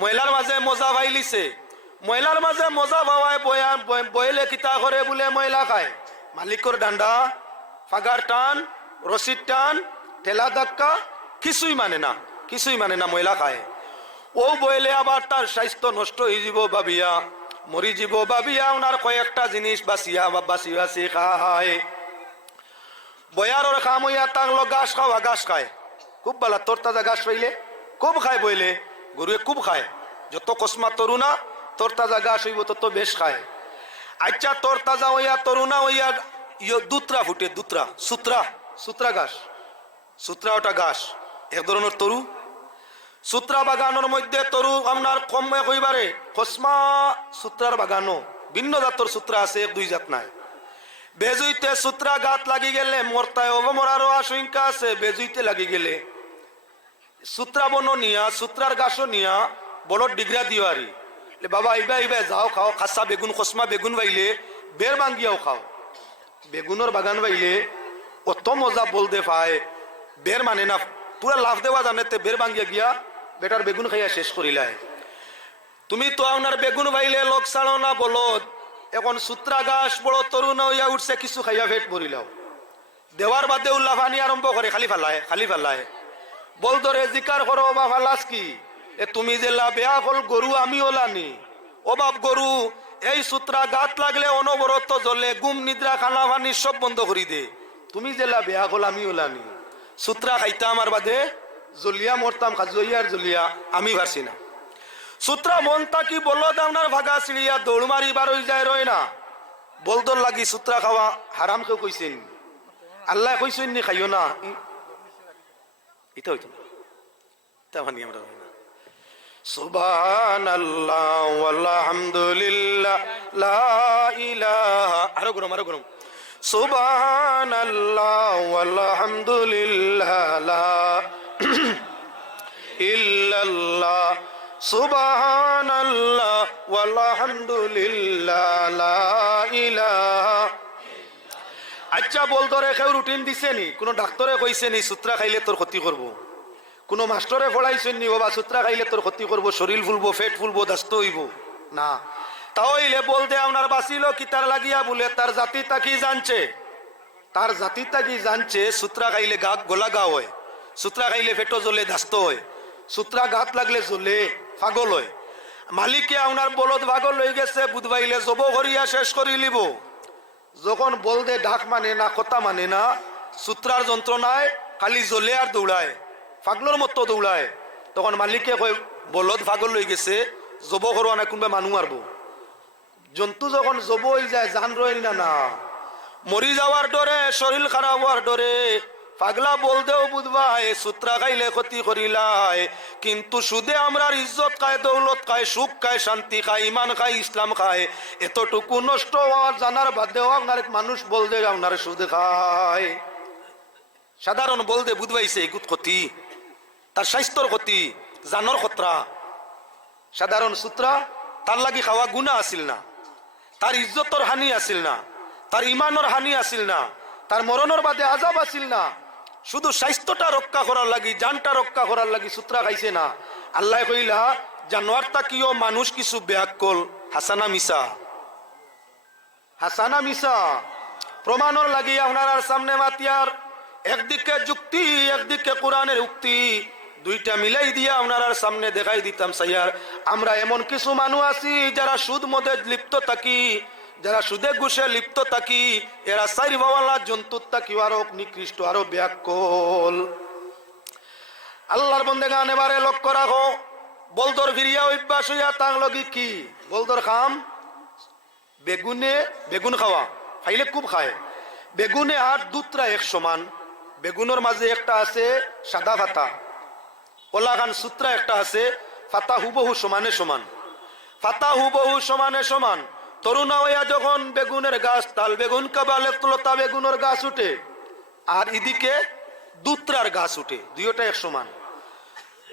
ময়লার মাঝে মজা ভাইলিছে, ময়লার মাঝে মজা ভাবায় বইলে কিতা করে বলে ময়লা খায়। মালিকর ডান্ডা, ফাগার টান, রশিদ টান, ঠেলা ধাক্কা কিছুই মানে না, কিছুই মানে না, ময়লা খায়। ও বইলে আবার তার স্বাস্থ্য নষ্ট হয়ে যাব ভাবিয়া, মরি যাব ভাবিয়া ওনার কয়েকটা জিনিস বাঁচিয়া বা বাঁচি বাঁচি খায়। বয়ারর খাম হইয়া তাগলো ঘাস খাওয়া, ঘাস খায় খুব ভালো, তোর তাজা ঘাস পাইলে খুব খায়। বইলে গরুয়ে খুব খায়, যত কসমা তরুণা তোর তাজা ঘাস হইব তত বেশ খায়। আচ্ছা তোর তাজা হইয়া তরুণা হইয়া দুত্রা ফুটে, দুত্রা, সুত্রা, সুত্রা ঘাস, সুত্রা ওটা ঘাস এক ধরনের তরু। সুত্রা বাগানোর মধ্যে তরু আপনার কম হইবারে কসমা সুত্রার বাগানো ভিন্ন জাতর সুত্রা আছে, এক দুই জাত নাই। বেজুইতে সুত্রা গাত লাগি গেলে মরতায় অবমরারও আশঙ্কা আছে। বেজুইতে লাগি গেলে সুত্রা বন নিয়া, সুত্রার গাছও নিয়া বড় ডিগরা দিওয়ারি বাবা ইবা ইবা যাও খাও, খাসা বেগুন, কসমা বেগুন বাইলে বের ভাঙ্গিয়াও খাও। বেগুনের বাগান বাইলে অত মজা বলতে পায়, বের মানে না, পুরা লাভ দেওয়া জানেতে বের ভাঙ্গিয়া গিয়া বেটার বেগুন খাইয়া শেষ করিলাই। তুমি তো আপনার বেগুন বাইলে লোক ছাড়ো না বলদ, এখন সুত্রা গাছ বড় তরুণ হইয়া উঠছে, কিছু খাইয়া পেট ভরিলাও। দেওয়ার বাদে উল্লাফানি আরম্ভ করে, খালি ফালায়, খালি ফালায়। বল ধরে জিকার করো বা ফালাস কি, এ তুমি যে বেয়া হল গরু আমি ওলানি, ও বাপ গরু এই সুত্রা গাত লাগলে অনবরত জ্বলে, গুম নিদ্রা খানা পানি সব বন্ধ করি দে। তুমি যে বেয়া হল আমি ওলানি, সুত্রা খাইতা আমার বাদে জলিয়া মরতাম, খাজইয়ার জলিয়া আমি পারছি না। সুত্রা মন তাকি বলদ আপনার ভাগা চিড়িয়া দৌড় মারি বার হয়ে যায় রয় না। বলদর লাগি সুত্রা খাওয়া হারাম কেউ কইছেন, আল্লাহ কইছেন নি খাইও না, এটা হইতো না, তেমনি আমরা হই না। সুবহানাল্লাহ ওয়ালহামদুলিল্লাহ লা ইলাহা, আরো গরম, আরো গরম। সুবহানাল্লাহ ওয়ালহামদুলিল্লাহ লা ইল্লাল্লাহ, সুবহানাল্লাহ ওয়ালহামদুলিল্লাহ লা ইলাহা। আচ্ছা বল ধরে কেউ রুটিন দিছে নি, কোন ডাক্তারে কইছে নি সুত্রা খাইলে তোর ক্ষতি করবো? কোনো মাস্টরে পড়াইছেন নি বাবা সূত্রা খাইলে তোর ক্ষতি করবো, শরীর ফুলবো, পেট ফুলবো, দাস্ত হইব না। তাহলে বলতে আপনার বাঁচিল কি তার লাগিয়া বলে তার জাতিটা কি জানছে, তার জাতিটা কি জানছে সূত্রা খাইলে গা গোলা গা হয়, সূত্রা খাইলে পেটো জ্বলে দাস্ত হয়, সূত্রা গাত লাগলে জ্বলে পাগল হয়। মালিকে আপনার বলদ পাগল হয়ে গেছে, বুধবাইলে জব করিয়া শেষ করি লিব। যখন বলদে ডাক মানে না, কথা মানে না, সূত্রার যন্ত্রণায় খালি জ্বলে আর দৌড়ায়, পাগলোর মতো দৌড়ায়, তখন মালিকে কয় বলদ পাগল হয়ে গেছে, জব করবা না, কোনবা মানুষ আরবো। জন্তু যখন জব হয়ে যায় জান রইল না, না মরি যাওয়ার ডরে, শরীর খারাপ হওয়ার ডরে পাগলা বলদেও বুধবাই সূত্রা খাইলে ক্ষতি করিলাই, কিন্তু সুদে আমরা ইজ্জত খায়, দৌলত খায়, সুখ খায়, শান্তি খায়, ইমান খায়, ইসলাম খায়, এতটুকু নষ্ট হওয়ার জানার বাদেও আপনার মানুষ বলদে আপনার সুদে খায়। সাধারণ বলদে বুধবাইছে এগুত ক্ষতি, তার স্বাস্থ্যর ক্ষতি, জানর খতরা। সাধারণ সূত্রা তার লাগি খাওয়া গুণা আসিল না, তার ইজ্জতর হানি আসিল না, তার ইমানর হানি আসিল না, তার মরণের বাদে আজাব আসিল না, শুধু স্বাস্থ্যটা রক্ষা করার লাগি, জানটা রক্ষা করার লাগি সূত্রা খাইছে না। আল্লাহ কইলা জানোয়ারটা কিও মানুষ কিছু ব্যাকল হাসানা মিসা, হাসানা মিসা প্রমাণর লাগি আপনার সামনে মাতিয়ার একদিকে যুক্তি, একদিকে কোরআনের উক্তি, দুইটা মিলাই দিয়া আপনার সামনে দেখাই দিতাম সাইয়ার। আমরা এমন কিছু মানুষ আছি যারা সুদ মদে লিপ্ত থাকি, যারা সুদে ঘুষে লিপ্ত থাকি, এরা সাইর বাওয়ালা জন্তুর থাকি আরো নিকৃষ্ট, আরো ব্যাকল। আল্লাহর বন্দেগান এবারে লক্ষ্য রাখো, বলদর ফিরিয়া অভ্যাস হইয়া তাং লগি কি বলদর খাম বেগুনে, বেগুন খাওয়া খাইলে খুব খায়, বেগুনে আর দুধরা এক সমান, বেগুনের মাঝে একটা আছে সাদা ফাতা, ওলা খান সূত্রা একটা আছে ফাতা হুবহু সমানে সমান, ফাতা হুবহু সমানে সমান। তরুণা হইয়া যখন বেগুনের গাছ, তাল বেগুন কাবালে লতা বেগুনের গাছ উঠে, আর এদিকে দুত্রার গাছ উঠে, দুইটা এক সমান।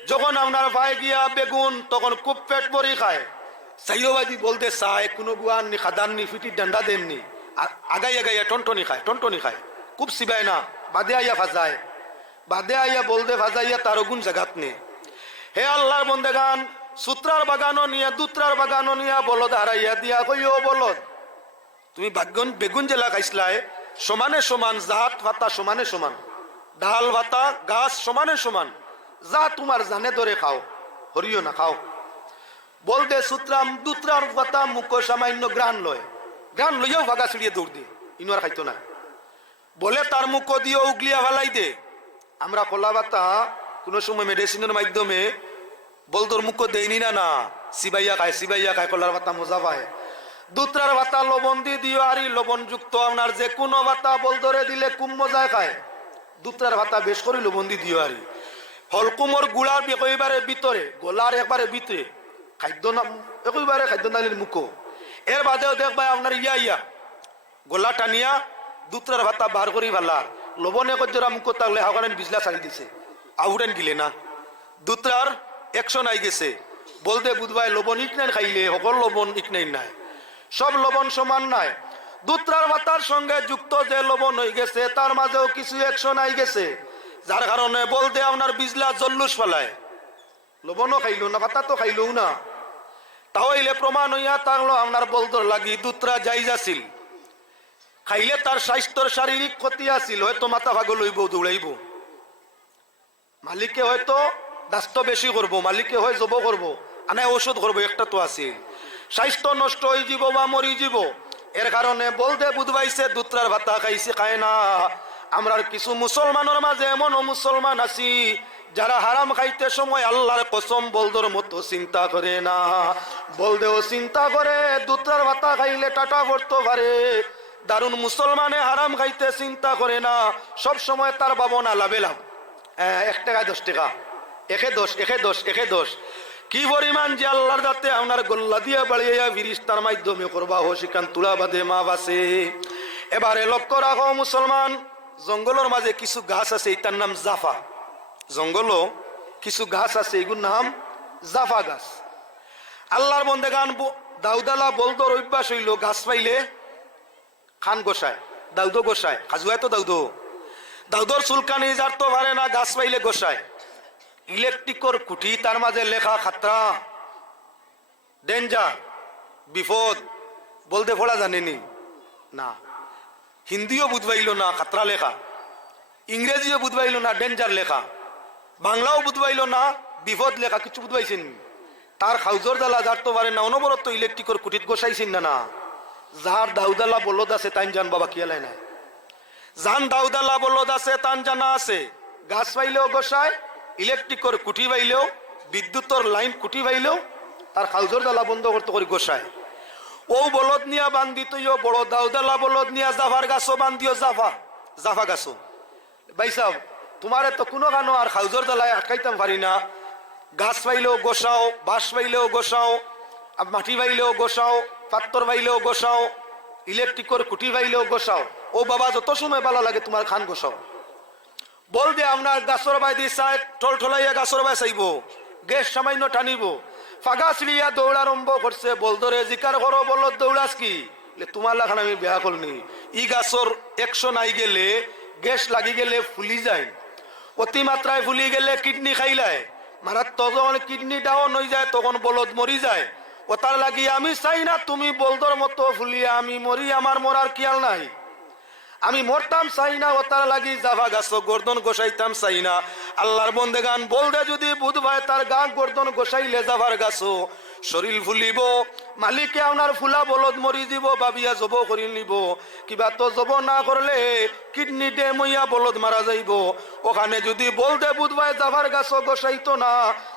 যখন আপনার ভাই গিয়া বেগুন তখন খুব পেট ভরি খায়, সাইবাদি বলতে চায় কোনো গুয়াননি, খাদাননি, ফিটির ডান্ডা দেননি, আগাই আগাইয়া টনটনি খায়, টনটনি খায়, খুব সিবায় না, বাদে আইয়া ভাজায়, বাদে আইয়া বলতে ভাজাইয়া তার গুণ জাগাত নে। হে আল্লাহর বন্দেগান, সূত্রার বাগানও নিয়ে, দুত্রার বাগানও নিয়ে বলদ হারাইয়া দিয়া কইও বলদ তুমি বেগুন জেলা খাইসলাই সমানে সমান, জাত ভাতা সমানে সমান, ডাল ভাতা গাছ সমানে সমান, যা তোমার জানে ধরে খাও, হরিও না খাও। বলতে সূত্রাম দুত্রার ভাতা মুখ সামান্য গ্রান লয়, গ্রান লইয়াও ভাগা ছিড়িয়ে দৌড় দিয়ে ইনার খাইতো না, বলে তার মুখ দিয়ে উগলিয়া ভালাই দে। আমরা কলা ভাতা কোনো সময় মেডিসিনের মাধ্যমে বলদর মুখ দেয়নি না, না সিবাইয়া খায়, সিবাইয়া খায়, কলার ভাতা মজা পায়। দুত্রার ভাতা লবণ দিয়ে দিও, আর লবণ যুক্ত আপনার যে কোনো ভাতা বলদরে দিলে কুম মজায় খায়, দুত্রার ভাতা বেশ করে লবণ দিয়ে দিও, আর হলকুমর গুড়ার একবারে ভিতরে, গোলার একবারে ভিতরে খাদ্য না, একবারে খাদ্য নালীর মুখ, এর বাদেও দেখবা আপনার ইয়া গোলা টানিয়া দুত্রার ভাতা বার করি ভালার লবণে কজরা মুখ থাকলে হাওকান বিজলা ছাড়ি দিছে, আউটেন গিলে না, দুত্রার একশন আই গেছে। বলতে বুধবাই লবণ ইক নাই খাইলে সকল লবণ ইক নাই নাই, সব লবণ সমান নাই। দুত্রার ভাতার সঙ্গে যুক্ত যে লবণ হয়ে গেছে তার মাঝেও কিছু একশন আই গেছে, যার কারণে বলতে আপনার বিজলা জল্লুস ফেলায়, লবণও খাইল না, ভাতা তো খাইলও না। তাহলে প্রমাণ হইয়া থাকলো আপনার বলদর লাগি দুত্রা যাই যাছিল, খাইলে তার স্বাস্থ্যর শারীরিক ক্ষতি আছিল, হয়তো মাথা ভাগ লইব, দৌড়াইব, মালিকে হয়তো দাস্ত বেশি করবো, মালিকে হয় জব করবো, আনে ওষুধ করবো, একটা তো আছে, স্বাস্থ্য নষ্ট হয়ে যাব বা মরি যাব। এর কারণে বলতে বুধবাইছে দুত্রার ভাতা খাইছে খায় না। আমরা কিছু মুসলমানের মাঝে এমন মুসলমান আছি যারা হারাম খাইতে সময় আল্লাহর কসম বলদর মতো চিন্তা করে না, বলদেও চিন্তা করে দুত্রার ভাতা খাইলে টাটা পড়তে পারে। দারুণ মুসলমানে হারাম খাইতে চিন্তা করে না, সব সময় তার ভাবনা লাভে লাভ, 1 টাকা 10 টাকা, একে দোষ কি পরিমাণ যে আল্লাহর যাতে আপনার গোল্লা দিয়ে বাড়িয়ে ফিরিস্তার মাধ্যমে করবা হো সেখান তুলা বাদে মা বাসে। এবারে লক্ষ্য রাখো মুসলমান, জঙ্গলের মাঝে কিছু গাছ আছে, এটার নাম জাফা। জঙ্গলও কিছু গাছ আছে, এগুলোর নাম জাফা গাছ। আল্লাহর বন্দেগান দাউদালা বলদর অভ্যাস হইল গাছ পাইলে খান গোসায়, দাউদ গোসায়, খাজুয়ায় তো দাউদর চুলকানি যার তো পারে না, গাছ পাইলে গোসায়। ইলেকট্রিকর কুঠি তার মাঝে লেখা খাতরা, ডেঞ্জার, বিপদ বলতে পড়া জানেনি না, হিন্দিও বুঝবাইল না খাতরা লেখা, ইংরেজিও বুঝবাইল না ডেঞ্জার লেখা, বাংলাও বুঝবাইল না বিপদ লেখা, কিছু বুঝবাইছেন। তার খাউজর জ্বালা যার তো পারে না, অনবরত ইলেকট্রিকর কুঠিত গোসাইছেন না। যার দাউদালা বলদ আছে তাই জান বাবা কিয়ালাই নাই, জান দাউদালা বলদ আছে তান জানা আছে, গাছ পাইলেও গোসায়, ইলেকট্রিকর কুঠি পাইলেও, বিদ্যুৎর লাইন কুঠি পাইলেও তার খাউজর জ্বালা বন্ধ করতে করে গোসায়। ও বলদ নিয়া বান্ধিতইও বড় দাউদালা বলদ নিয়া জাফার গাছও বান্ধিও, জাফা গাছও। ভাই সাহেব তোমারে তো কোনো গানো আর খাউজর জ্বালায় আটকাইতাম পারি না, গাছ পাইলেও গোসাও, বাঁশ পাইলেও গোসাও, মাটি পাইলেও গোসাও, পাত্তর পাইলেও গোসাও, ইলেকট্রিকর কুটি পাইলেও গোসাও। ও বাবা যত সময় ভালো লাগে তোমার খান গোসাও। বল দিয়ে আপনার গাছর বাই দিয়ে চাই ঠল ঠলাইয়া গাছর বাই চাইব, গ্যাস সামান্য টানিব, ফাগা চিড়িয়া দৌড় আরম্ভ করছে, বল ধরে জিকার করো বল দৌড়াস কি, তোমার লাখান আমি বেয়া করনি। ই গাছর একশো নাই গেলে, গ্যাস লাগি গেলে ফুলি যায়, অতিমাত্রায় ফুলি গেলে কিডনি খাইলায়, মারাত্মক যখন কিডনি ডাউন হয়ে যায় তখন বলদ মরি যায়। ও তার লাগি আমি চাই না তুমি বলদর মতো ফুলিয়া আমি মরি, আমার মরার খেয়াল নাই, আমি মরতাম চাই না। ও তার লাগি জাফা গাছ গর্দন গোসাইতাম চাই না। আল্লাহর বন্দেগান বলদে যদি বুধ ভাই তার গা গর্দন গোসাইলে জাফার গাছ শরীর ফুলিব, মালিকে আপনার ফুলা বলদ মরি দিব, বাবিয়া জব করি নিব, কিবা তো জব না করলে কিডনি ডেম হইয়া বলদ মারা যাইব। ওখানে যদি বলদে বুধ ভাই জাফার গাছ গোসাইতো না,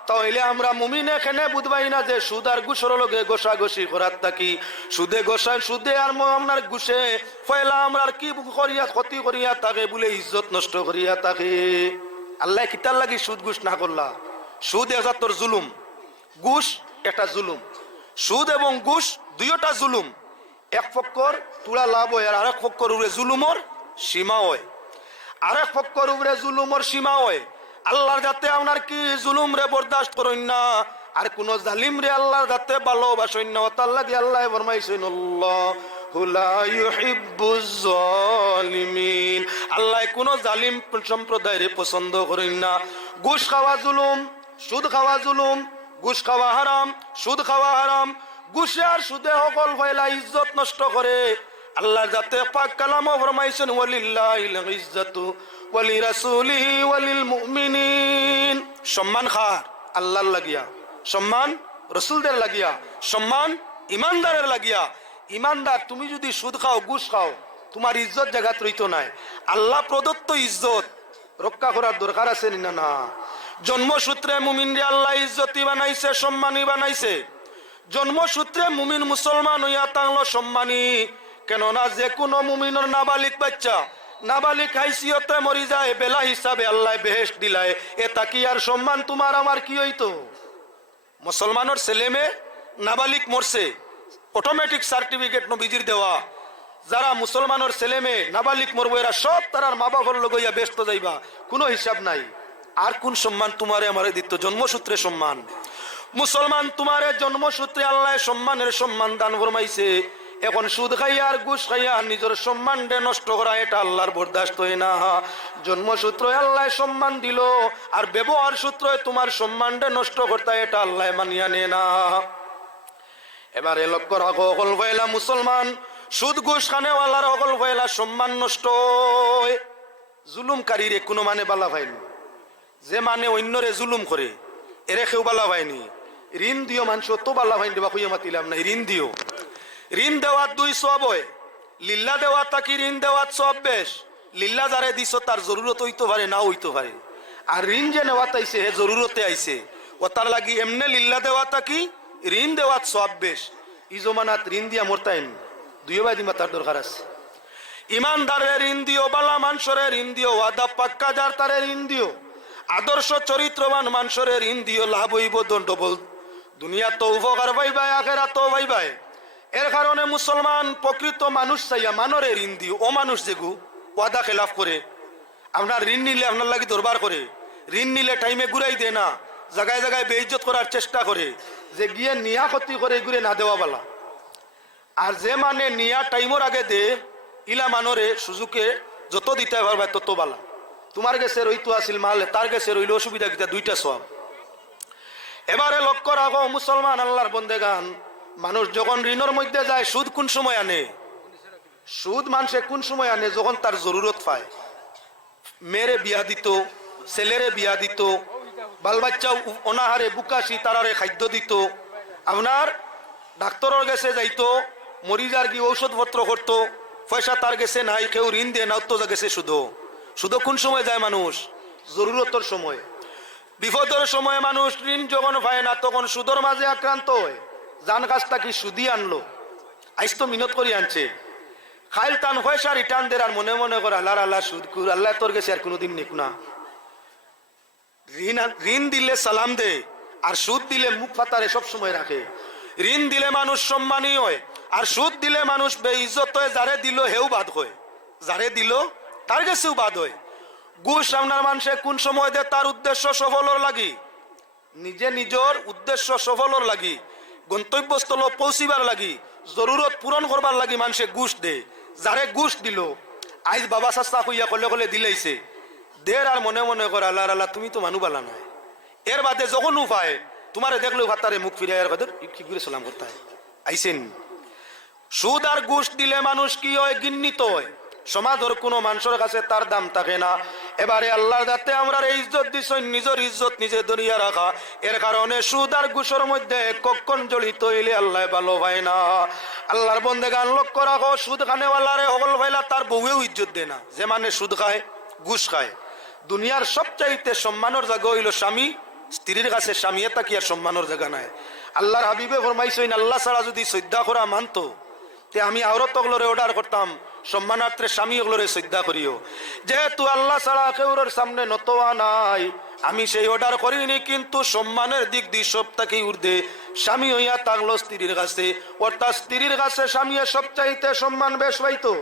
তাহলে আমরা মুমিনে খেনে বুধবাই না যে সুদ আর ঘুষর লগে গোসা গোসি করার থাকি, সুদে গোসাই সুদে আর আপনার ঘুষে ফয়লা আমরা কি করিয়া ক্ষতি করিয়া তাকে বলে ইজ্জত নষ্ট করিয়া তাকে। আল্লাহ কিতার লাগি সুদ ঘুষ না করলা, সুদ এজাতর জুলুম, ঘুষ একটা জুলুম, সুদ এবং ঘুষ দুইটা জুলুম। এক পক্ষর তুলা লাভ হয় আর আরেক পক্ষর উপরে জুলুমর সীমা হয়, আরেক পক্ষর উপরে জুলুমর সীমা হয়। আল্লাহর যাতে আপনার কি জুলুম রে বরদাস্ত করেন না, আর কোন জালিম রে আল্লাহর যাতে ভালোবাসেন না। তার লাগে আল্লাহ ফরমাইছেন আল্লাহু লা ইউহিব্বুজ জালিমিন, আল্লাহ কোন জালিম সম্প্রদায়ের পছন্দ করেন না। ঘুষ খাওয়া জুলুম, সুদ খাওয়া জুলুম, ঘুষ খাওয়া হারাম, সুদ খাওয়া হারাম। ঘুষে আর সুদে সকল ফয়লা ইজ্জত নষ্ট করে। আল্লাহর যাতে পাক কালামও ফরমাইছেন ওয়ালিল্লাহিল ইজ্জাতু ওয়ালি রাসূলিহি ওয়ালিল মুমিনিন, সম্মান খার আল্লাহর লাগিয়া, সম্মান রাসূলদের লাগিয়া, সম্মান ইমানদারের লাগিয়া। ইমানদার তুমি যদি সুদ খাও ঘুষ খাও তোমার ইজ্জত জায়গা রইতো নাই। আল্লাহ প্রদত্ত ইজ্জত রক্ষা করার দরকার আছে না? না। জন্মসূত্রে মুমিনরে আল্লাহ ইজ্জতি বানাইছে, সম্মানী বানাইছে। জন্মসূত্রে মুমিন মুসলমান হইয়া তাংলো সম্মানী, কেননা যে কোনো মুমিনের নাবালিক বাচ্চা নাবালিক হাইসিয়তে মরি যায়, বেলা হিসাবে আল্লাহ বেহেশত দিলায়, এটা কি আর সম্মান তোমার আমার কি হইতো? মুসলমানের ছেলে মেয়ে নাবালিক মরছে, অটোমেটিক সার্টিফিকেট নবীজির দেওয়া। যারা মুসলমানের ছেলে মেয়ে নাবালিক মরবো এরা সব তার মা বাবার লগইয়া ব্যস্ত যাইবা, কোনো হিসাব নাই। আর কোন সম্মান তোমারে আমারে দিত? জন্মসূত্রে সম্মান। মুসলমান তোমারে জন্মসূত্রে আল্লাহ সম্মানের সম্মান দান ফরমাইছে। এখন সুদ খাইয়া আর ঘুষ খাইয়া নিজের সম্মান নষ্ট করা এটা আল্লাহর বরদাস্ত হয় না। জন্মসূত্রে আল্লাহ সম্মান দিল আর ব্যবহার সূত্রে তোমার সম্মান নষ্ট করতে এটা আল্লাহ মানিয়া নে না। এবারে লক্ষ্য রাখো, সকল ফয়লা মুসলমান সুদ ঘুষ খানেওয়ালার সকল ফয়লা সম্মান নষ্ট। জুলুমকারীরে কোনো মানে বালা পাইনি, যে মানে অন্যরে জুলুম করে এরে কেউ বালা পায়নি। ঋণ দিও মানুষ তো বালা পাইনি দেবা খুঁজে মাতিলাম না। ঋণ দিও, ঋণ দেওয়ার দুই সব হয়। লিল্লা দেওয়া তাকি ঋণ দেওয়ার সব বেশ। লিল্লা যারে দিছ তার জরুরত হইতে পারে না হইতে পারে, আর ঋণ যে নেওয়া তাইছে হে জরুরতে আইছে, ও তার লাগি এমনে লিল্লা দেওয়া তাকি ঋণ দেওয়ার সব বেশ। ই জমানাত ঋণ দিয়া মরতাইন দুইও বাদি মাতার দরকার আছে। ইমানদারের ঋণ দিও, বালা মানুষের ঋণ দিও, ওয়াদা পাক্কা যার তারে ঋণ দিও, আদর্শ চরিত্রবান মানুষের ঋণ দিও। লাভ হইব দণ্ডবল, দুনিয়া তো উপকার পাইবাই, আখেরা তো পাইবাই। এর কারণে মুসলমান প্রকৃত মানুষ চাইয়া মানরে ঋণ দিও। ও মানুষ যেগু ওয়াদা খেলাফ করে, আপনার ঋণ নিলে আপনার লাগি দরবার করে, ঋণ নিলে টাইমে ঘুরাই দেয় না, জায়গায় জায়গায় বেইজ্জত করার চেষ্টা করে, যে গিয়ে নিয়া ক্ষতি করে ঘুরে না দেওয়া বালা। আর যে মানে নিয়া টাইমের আগে দে, ইলা মানরে সুযোগে যত দিতে পারবে তত বালা। তোমার কাছে রইতো আসিল মাল, তার কাছে রইল অসুবিধা কিতা, দুইটা সওয়াব। এবারে লক্ষ্য রাখো মুসলমান আল্লাহর বন্দেগান, মানুষ যখন ঋণের মধ্যে যায়, সুদ কোন সময় আনে? সুদ মানুষে কোন সময় আনে? যখন তার জরুরত পায়। মেয়েরে বিয়া দিত, ছেলেরে বিয়া দিত, বাল বাচ্চা অনাহারে বুকাশি তারারে খাদ্য দিত, আপনার ডাক্তারের কাছে যাইতো, মরিজার কি ঔষধপত্র করতো, পয়সা তার কাছে নাই, কেউ ঋণ দিয়ে না, তো গেছে শুধু। শুধু কোন সময় যায় মানুষ? জরুরতর সময়। বিপদের সময় মানুষ ঋণ যখন পায় না, তখন সুদর মাঝে আক্রান্ত হয়। জান কাজটা কি সুদি আনলো, আইস তো মিনত করি আনছে, খাইল টান পয়সা রিটার্ন দের, আর মনে মনে করে আল্লাহ আল্লাহ সুদ কুর, আল্লাহ তোর গেছে আর কোনোদিন নিক না। ঋণ দিলে সালাম দে, আর সুদ দিলে মুখ ফাতারে সব সময় রাখে। ঋণ দিলে মানুষ সম্মানী হয়, আর সুদ দিলে মানুষ বেইজ্জত হয়। যারে দিল হেউ বাদ হয়, যারে দিল তার কাছেও বাদ হয়। ঘুষ আপনার মানুষে কোন সময় দেয়? তার উদ্দেশ্য সফলর লাগি, নিজে নিজের উদ্দেশ্য সফলর লাগি, গন্তব্যস্থল পৌঁছিবার লাগি, জরুরত পূরণ করবার লাগি মানুষে ঘুষ দে। যারে ঘুষ দিল, আইজ বাবা চাচা হইয়া কলে কলে দিলেইছে, দের আর মনে মনে করে আল্লাহ আল্লাহ তুমি তো মানু বালা নাই। এর বাদে যখন উপায় তোমারে দেখলো ভাতারে মুখ ফিরে কি করে সালাম করতে হয় আইসেন। সুদ আর ঘুষ দিলে মানুষ কি হয়? ঘৃণিত হয়। সমাজের কোনো মানুষের কাছে তার দাম থাকে না। এবারে আল্লাহর যাতে আমরা ইজ্জত দিছেন, নিজের ইজ্জত নিজে দরিয়া রাখা, এর কারণে সুদ আর ঘুষের মধ্যে কখন জড়িত হইলে আল্লাহ ভালো পায় না। আল্লাহর বন্দেগান লক্ষ্য রাখো, সুদ খানেওয়ালারে হগল ভাইলা তার বউয়েও ইজ্জত দেয় না। যে মানে সুদ খায়, ঘুষ খায়। দুনিয়ার সবচাইতে সম্মানের জায়গা হইল স্বামী, স্ত্রীর কাছে স্বামী এটা কি আর সম্মানের জায়গা নাই? আল্লাহর হাবিবে ফরমাইছেন, আল্লাহ ছাড়া যদি শ্রদ্ধা করা মানতো, তে আমি আওরত ওগুলোরে অর্ডার করতাম, সম্মানার্থে স্বামী ওগুলোরে শ্রদ্ধা করিও। যেহেতু আল্লাহ ছাড়া কেউর সামনে নতোয়া নাই, আমি সেই অর্ডার করিনি, কিন্তু সম্মানের দিক দিয়ে সব থেকে ঊর্ধ্বে স্বামী হইয়া থাকলো স্ত্রীর কাছে, অর্থাৎ স্ত্রীর কাছে স্বামী সবচাইতে সম্মান বেশ পাইতো।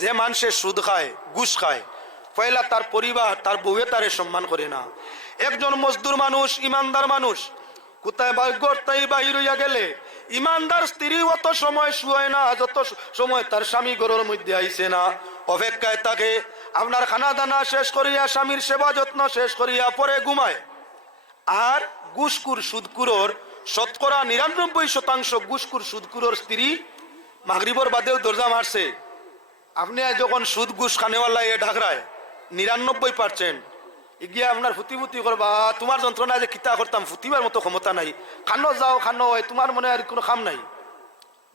যে মানুষে সুদ খায়, ঘুষ খায়, পয়লা তার পরিবার, তার বউয়ে তারে সম্মান করে না। একজন মজদুর মানুষ, ইমানদার মানুষ কোথায় ভাগ্যর তাই বাহির হইয়া গেলে, ইমানদার স্ত্রী অত সময় শুয় না যত সময় তার স্বামী ঘরের মধ্যে আইছে না। অপেক্ষায় তাকে আপনার খানা দানা শেষ করিয়া, স্বামীর সেবা যত্ন শেষ করিয়া পরে ঘুমায়। আর ঘুষকুর সুদকুরোর 99% ঘুষকুর সুদকুরোর স্ত্রী মাগরিবর বাদেও দরজা মারছে। আপনি যখন সুদ ঘুষ খানেওয়ালা এ ঢাকরায় 99% গিয়া আপনার ফুতি করবা, তোমার যন্ত্রণা যে কিতা করতাম, ফুতিবার মতো ক্ষমতা নাই, খানো যাও খানো হয়, তোমার মনে আর কোনো খাম নাই।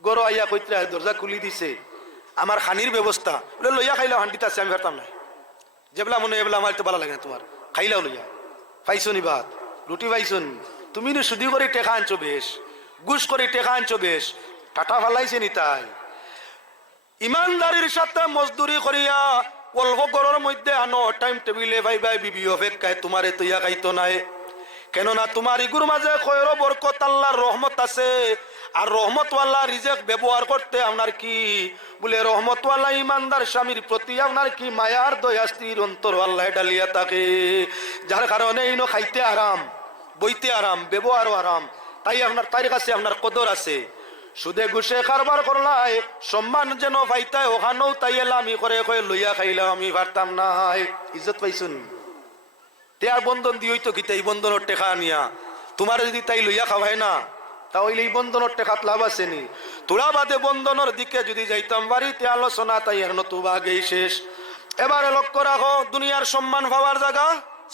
গরো আইয়া কইতে দরজা খুলি দিছে, আমার খানির ব্যবস্থা, বলে লইয়া খাইলাও, হান্ডিতে আছে, আমি পারতাম না। যেবেলা মনে এবেলা আমার তো ভালো লাগে না, তোমার খাইলাও লইয়া পাইছো নি ভাত রুটি পাইছো নি, তুমি নি সুদি করে টেকা আনছো বেশ, ঘুষ করে টেকা আনছো বেশ, টাটা ফালাইছে নি তাই। ইমানদারির সাথে মজদুরি করিয়া অল্প ঘরের মধ্যে আনো, টাইম টেবিলে ভাই ভাই বিবি অপেক্ষায় তোমারে তৈয়া খাইতো নাই। কেননা তোমার ইগুর মাঝে খয়র বরকত আল্লাহর রহমত আছে। আর রহমতওয়ালা রিজেক ব্যবহার করতে আপনার কি বলে, রহমতওয়ালা ইমানদার স্বামীর প্রতি আপনার কি মায়ার দয়া স্ত্রীর অন্তর আল্লাহ ডালিয়া থাকে, যার কারণে ইনো খাইতে আরাম, বইতে আরাম, ব্যবহারও আরাম, তাই আপনার তার কাছে আপনার কদর আছে। সুদে ঘুষে কারবার করলাই সম্মান যেন পাইতায়, ওখানেও তাই এলামি করে কয়ে লইয়া খাইলাম, আমি পারতাম না, ইজ্জত পাইছুন। তে আর বন্ধন দিই তো কিতা, এই বন্ধনের টেকা নিয়া তোমার যদি তাই লইয়া খাওয়াই না, তাহলে এই বন্ধনের টেকাত লাভ আছে নি? তোরা বাদে বন্ধনের দিকে যদি যাইতাম বাড়িতে আলোচনা, তাই আর নতুবা আগেই শেষ। এবারে লক্ষ্য রাখো, দুনিয়ার সম্মান পাওয়ার জায়গা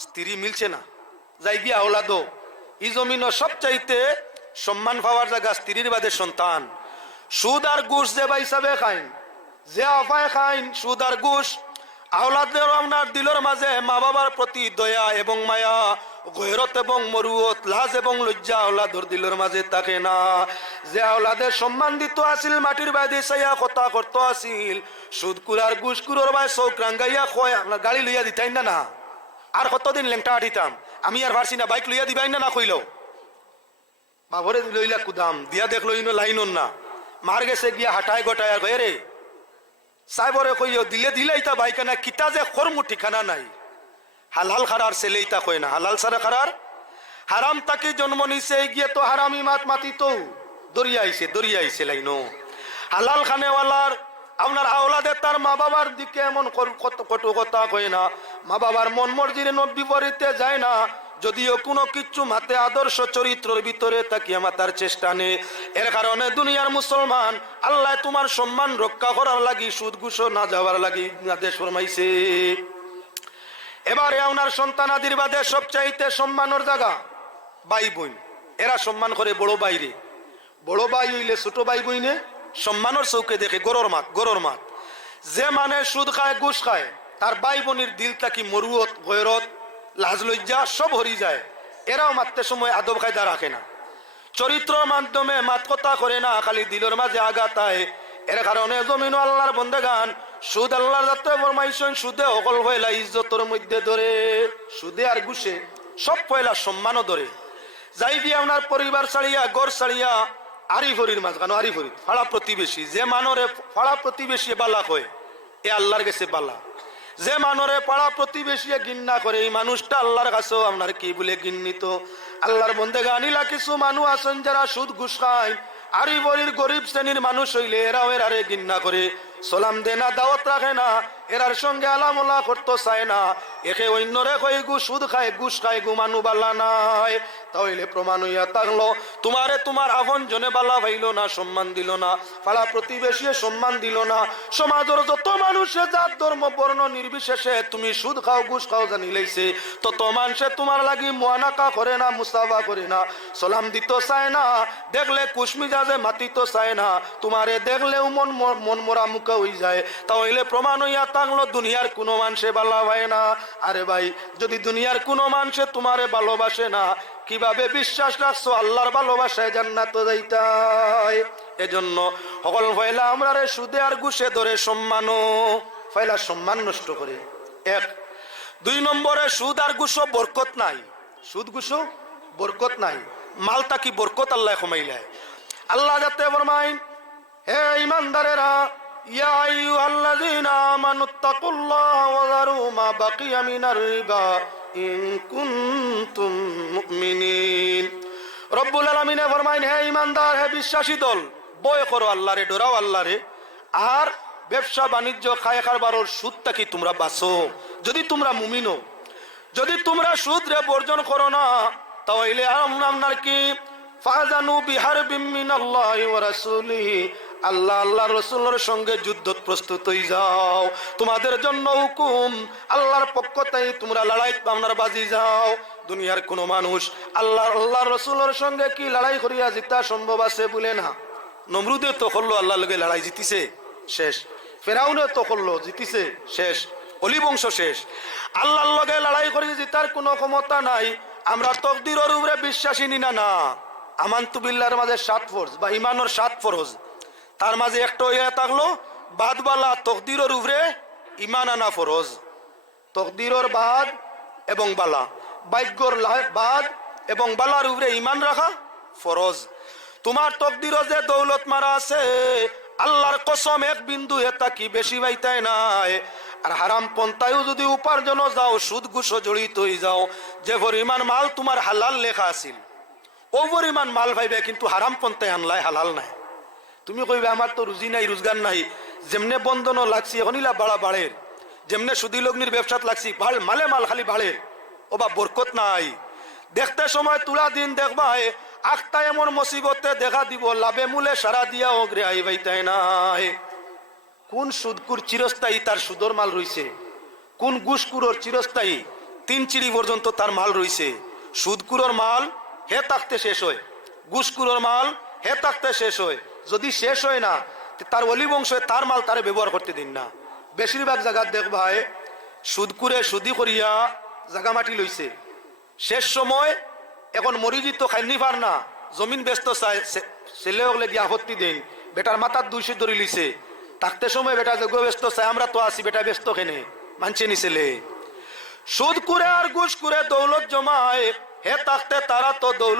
স্ত্রী মিলছে না, যাই গিয়া আওলাদো। এই জমিনও সবচাইতে সম্মান পাওয়ার জায়গা স্ত্রীর বাদে সন্তান। সুদ আর ঘুষ যে হিসাবে খাইন, যে আফায় খাইন সুদ আর ঘুষ, আওলাদের আপনার দিলের মাঝে মা বাবার প্রতি দয়া এবং মায়া, গয়রত এবং মরুয়ত, লাজ এবং লজ্জা আওলাদর দিলের মাঝে থাকে না। যে আওলাদের সম্মান দিত আসিল, মাটির বাইরে চাইয়া কথা করতো আসিল, সুদকুর আর ঘুষকুরের ভাই চৌক রাঙ্গাইয়া কয় আপনার গাড়ি লইয়া দিতাই না, না আর কতদিন লেংটা আটিতাম, আমি আর পারছি না, বাইক লইয়া দিবাই না, না কইল বাবরে লইলা কুদাম দিয়া দেখলো ইনো লাইনন না, মার গেছে গিয়া হাঁটায় গোটায় কয়ে রে সাইবরে কইও দিলে দিলেই তা বাইকা না, কিতা যে খরমু ঠিকানা নাই। হালাল খারার ছেলে ইতা কয় না, হালাল সারা খারার, হারাম তাকে জন্ম নিছে গিয়ে তো হারামি মাতি তো দরিয়া আইছে লাইনো। হালাল খানেওয়ালার আপনার আওলাদে তার মা বাবার দিকে এমন কটু কথা কয় না, মা বাবার মন মর্জির বিপরীতে যায় না, যদিও কোনো কিচ্ছু মাতে আদর্শ চরিত্রের ভিতরে তাকিয়ে মাতার চেষ্টা নেই। এর কারণে দুনিয়ার মুসলমান আল্লাহ তোমার সম্মান রক্ষা করার লাগি সুদ ঘুষ না যাওয়ার লাগি আদেশ ফরমাইছে। এবারে আপনার সন্তানাদির বাদে সবচাইতে সম্মানের জায়গা ভাই বোন। এরা সম্মান করে বড় বাইরে, বড় ভাই হইলে ছোট ভাই বইনে সম্মানের চৌকে দেখে গরর মাত। যে মানে সুদ খায় ঘুষ খায় তার ভাই বোনের দিল তাকি মরুয়ত গয়রত লাজ লজ্জা সব হরি যায়। এরাও মারতে সময় আদব কায়দা রাখে না, চরিত্রের মাধ্যমে মাত কথা করে না, খালি দিলের মাঝে আঘাতায়। এর কারণে জমিন আল্লাহর বন্দেগান সুদ আল্লাহর যাতে ফরমাইছেন সুদে অকল পয়লা ইজ্জতের মধ্যে ধরে, সুদে আর ঘুষে সব পয়লা সম্মানও ধরে। যাই দিয়ে আপনার পরিবার ছাড়িয়া গড় ছাড়িয়া আরিফরির মাঝখানো আরিফরি ফাড়া প্রতিবেশী, যে মানরে ফাড়া প্রতিবেশী বালা কয় এ আল্লাহর কাছে বালা। যে মানরে পাড়া প্রতিবেশী ঘৃণা করে এই মানুষটা আল্লাহর কাছেও আপনার কি বলে ঘৃণিত। আল্লাহর বন্দেগান ইলা কিছু মানুষ আছেন যারা সুদ ঘুষ খায়, আরিফরির গরিব শ্রেণীর মানুষ হইলে এরাও এরারে ঘৃণা করে, সালাম দে না, দাওয়াত রাখে না, এরার সঙ্গে আলামোলা করতে চায় না। একে অন্যরে কই গু সুদ খায় ঘুষ খায় গু মানু বালা নাই। তাহলে প্রমাণ হইয়া থাকলো তোমারে তোমার আপন জনে বালা ভাইল না, সম্মান দিল না, পাড়া প্রতিবেশী সম্মান দিল না। সমাজের যত মানুষে জাত ধর্ম বর্ণ নির্বিশেষে তুমি সুদ খাও ঘুষ খাও জানি লাইছে, তত মানুষে তোমার লাগি মুয়ানাকা করে না, মুসাফা করে না, সালাম দিত চায় না, দেখলে কুশমিজাজে মাতিত চায় না, তোমারে দেখলেও মন মরা মুখা হয়ে যায়। তাহলে প্রমাণ হইয়া থাকলো দুনিয়ার কোনো মানুষে বালা হয় না। আরে ভাই, যদি দুনিয়ার কোনো মানুষে তোমারে ভালোবাসে না, কিভাবে বিশ্বাস রাখছো আল্লাহর ভালোবাসায় জান্নাত যাইতাই? এজন্য সকল ফয়লা আমরা রে সুদে আর ঘুষে ধরে সম্মানও ফয়লা সম্মান নষ্ট করে। এক। দুই নম্বরে সুদ আর ঘুষও বরকত নাই, সুদ ঘুষও বরকত নাই, মালটা কি বরকত আল্লাহ কমাইলায়। আল্লাহ যাতে ফরমাইন, হে ঈমানদারেরা, ইয়া আইয়ুহাল্লাযীনা আমানুত্তাকুল্লাহা ওয়া যারু মা বাকিয়া মিনার রিবা ইন কুনতুম মুমিনিন। রব্বুল আলামিনে ফরমাইন, হে ঈমানদার, হে বিশ্বাসী দল, ভয় করো আল্লাহরে, ডরাও আল্লাহরে, আর ব্যবসা বাণিজ্য খায় কারবারর সুদটা কি তোমরা বাঁচো। যদি তোমরা মুমিনো, যদি তোমরা সুদ রে বর্জন করো না, তাহলে আপনার কি ফাজানু বিহারবিম মিনাল্লাহি ওয়া রাসূলিহি, আল্লাহ আল্লাহ রসুলের সঙ্গে যুদ্ধ প্রস্তুত হয়ে যাও। তোমাদের জন্য হুকুম আল্লাহর পক্ষ থেকে, তোমরা লড়াই আপনার বাজি যাও। দুনিয়ার কোন মানুষ আল্লাহ রসুলের সঙ্গে কি লড়াই করিয়া জিতা সম্ভব আছে বলে না। নমরুদে তো করলো আল্লাহর লগে লড়াই, জিতিছে শেষ। ফেরাউনে তো করলো, জিতিছে শেষ। অলি বংশ শেষ। আল্লাহর লগে লড়াই করিয়া জিতার কোনো ক্ষমতা নাই। আমরা তকদিরের উপরে বিশ্বাসী নিনা না। আমানতু বিল্লাহর মাঝে 7 ফরজ বা ইমানের 7 ফরজ, তার মাঝে একটা হইয়া থাকলো বাদবালা তকদিরের উপরে ইমান আনা ফরজ। তকদিরের বাদ এবং বালা, ভাগ্যর বাদ এবং বালার উপরে ইমান রাখা ফরজ। তোমার তকদির যে দৌলত মারা আছে, আল্লাহর কসম এক বিন্দু এটা কি বেশি পাইতাই নাই। আর হারাম পন্থায়ও যদি উপার্জন যাও, সুদ ঘুষও জড়িত হয়ে যাও, যে পরিমাণ মাল তোমার হালাল লেখা আছিল ও পরিমাণ মাল পাইবে, কিন্তু হারাম পন্থায় আনলাই হালাল নাই। তুমি কইবে আমার তো রুজি নাই, রোজগার নাই, যেমনে বন্ধনও লাগছি এখনইলা বাড়া বাড়ের, যেমনে সুদি লগ্নির ব্যবসাত লাগছি মালে মাল খালি বাড়ের, ও বা বরকত নাই। দেখতে সময় তুলা দিন দেখবা আখটা এমন মুসিবতে দেখা দিব, লাভে মূলে সারা দিয়া অগ্রে আইবাই তাই নাই। কোন সুদকুর চিরস্থায়ী তার সুদর মাল রইছে, কোন ঘুষকুরোর চিরস্থায়ী 3 চিড়ি পর্যন্ত তার মাল রইছে। সুদকুরোর মাল হে থাকতে শেষ হয়, ঘুষকুরোর মাল হে থাকতে শেষ হয়। যদি শেষ হয় না, তার অলি বংশ তার মাল তারে ব্যবহার করতে দিন না। বেশিরভাগ জায়গা দেখবাই সুদকুরে সুদি করিয়া জাগা মাটি লইছে, শেষ সময় এখন মরিজিত খাইনি পার না, জমিন ব্যস্ত চাই, ছেলে হলে গিয়ে আপত্তি দেন, বেটার মাথার 200 ধরে লিছে, থাকতে সময় বেটা যোগ্য ব্যস্ত চাই, আমরা তো আছি, বেটা ব্যস্ত খেনে মানছে নি ছেলে। সুদ করে আর ঘুষ করে দৌলত জমায়, হে থাকতে তারা তো দৌলত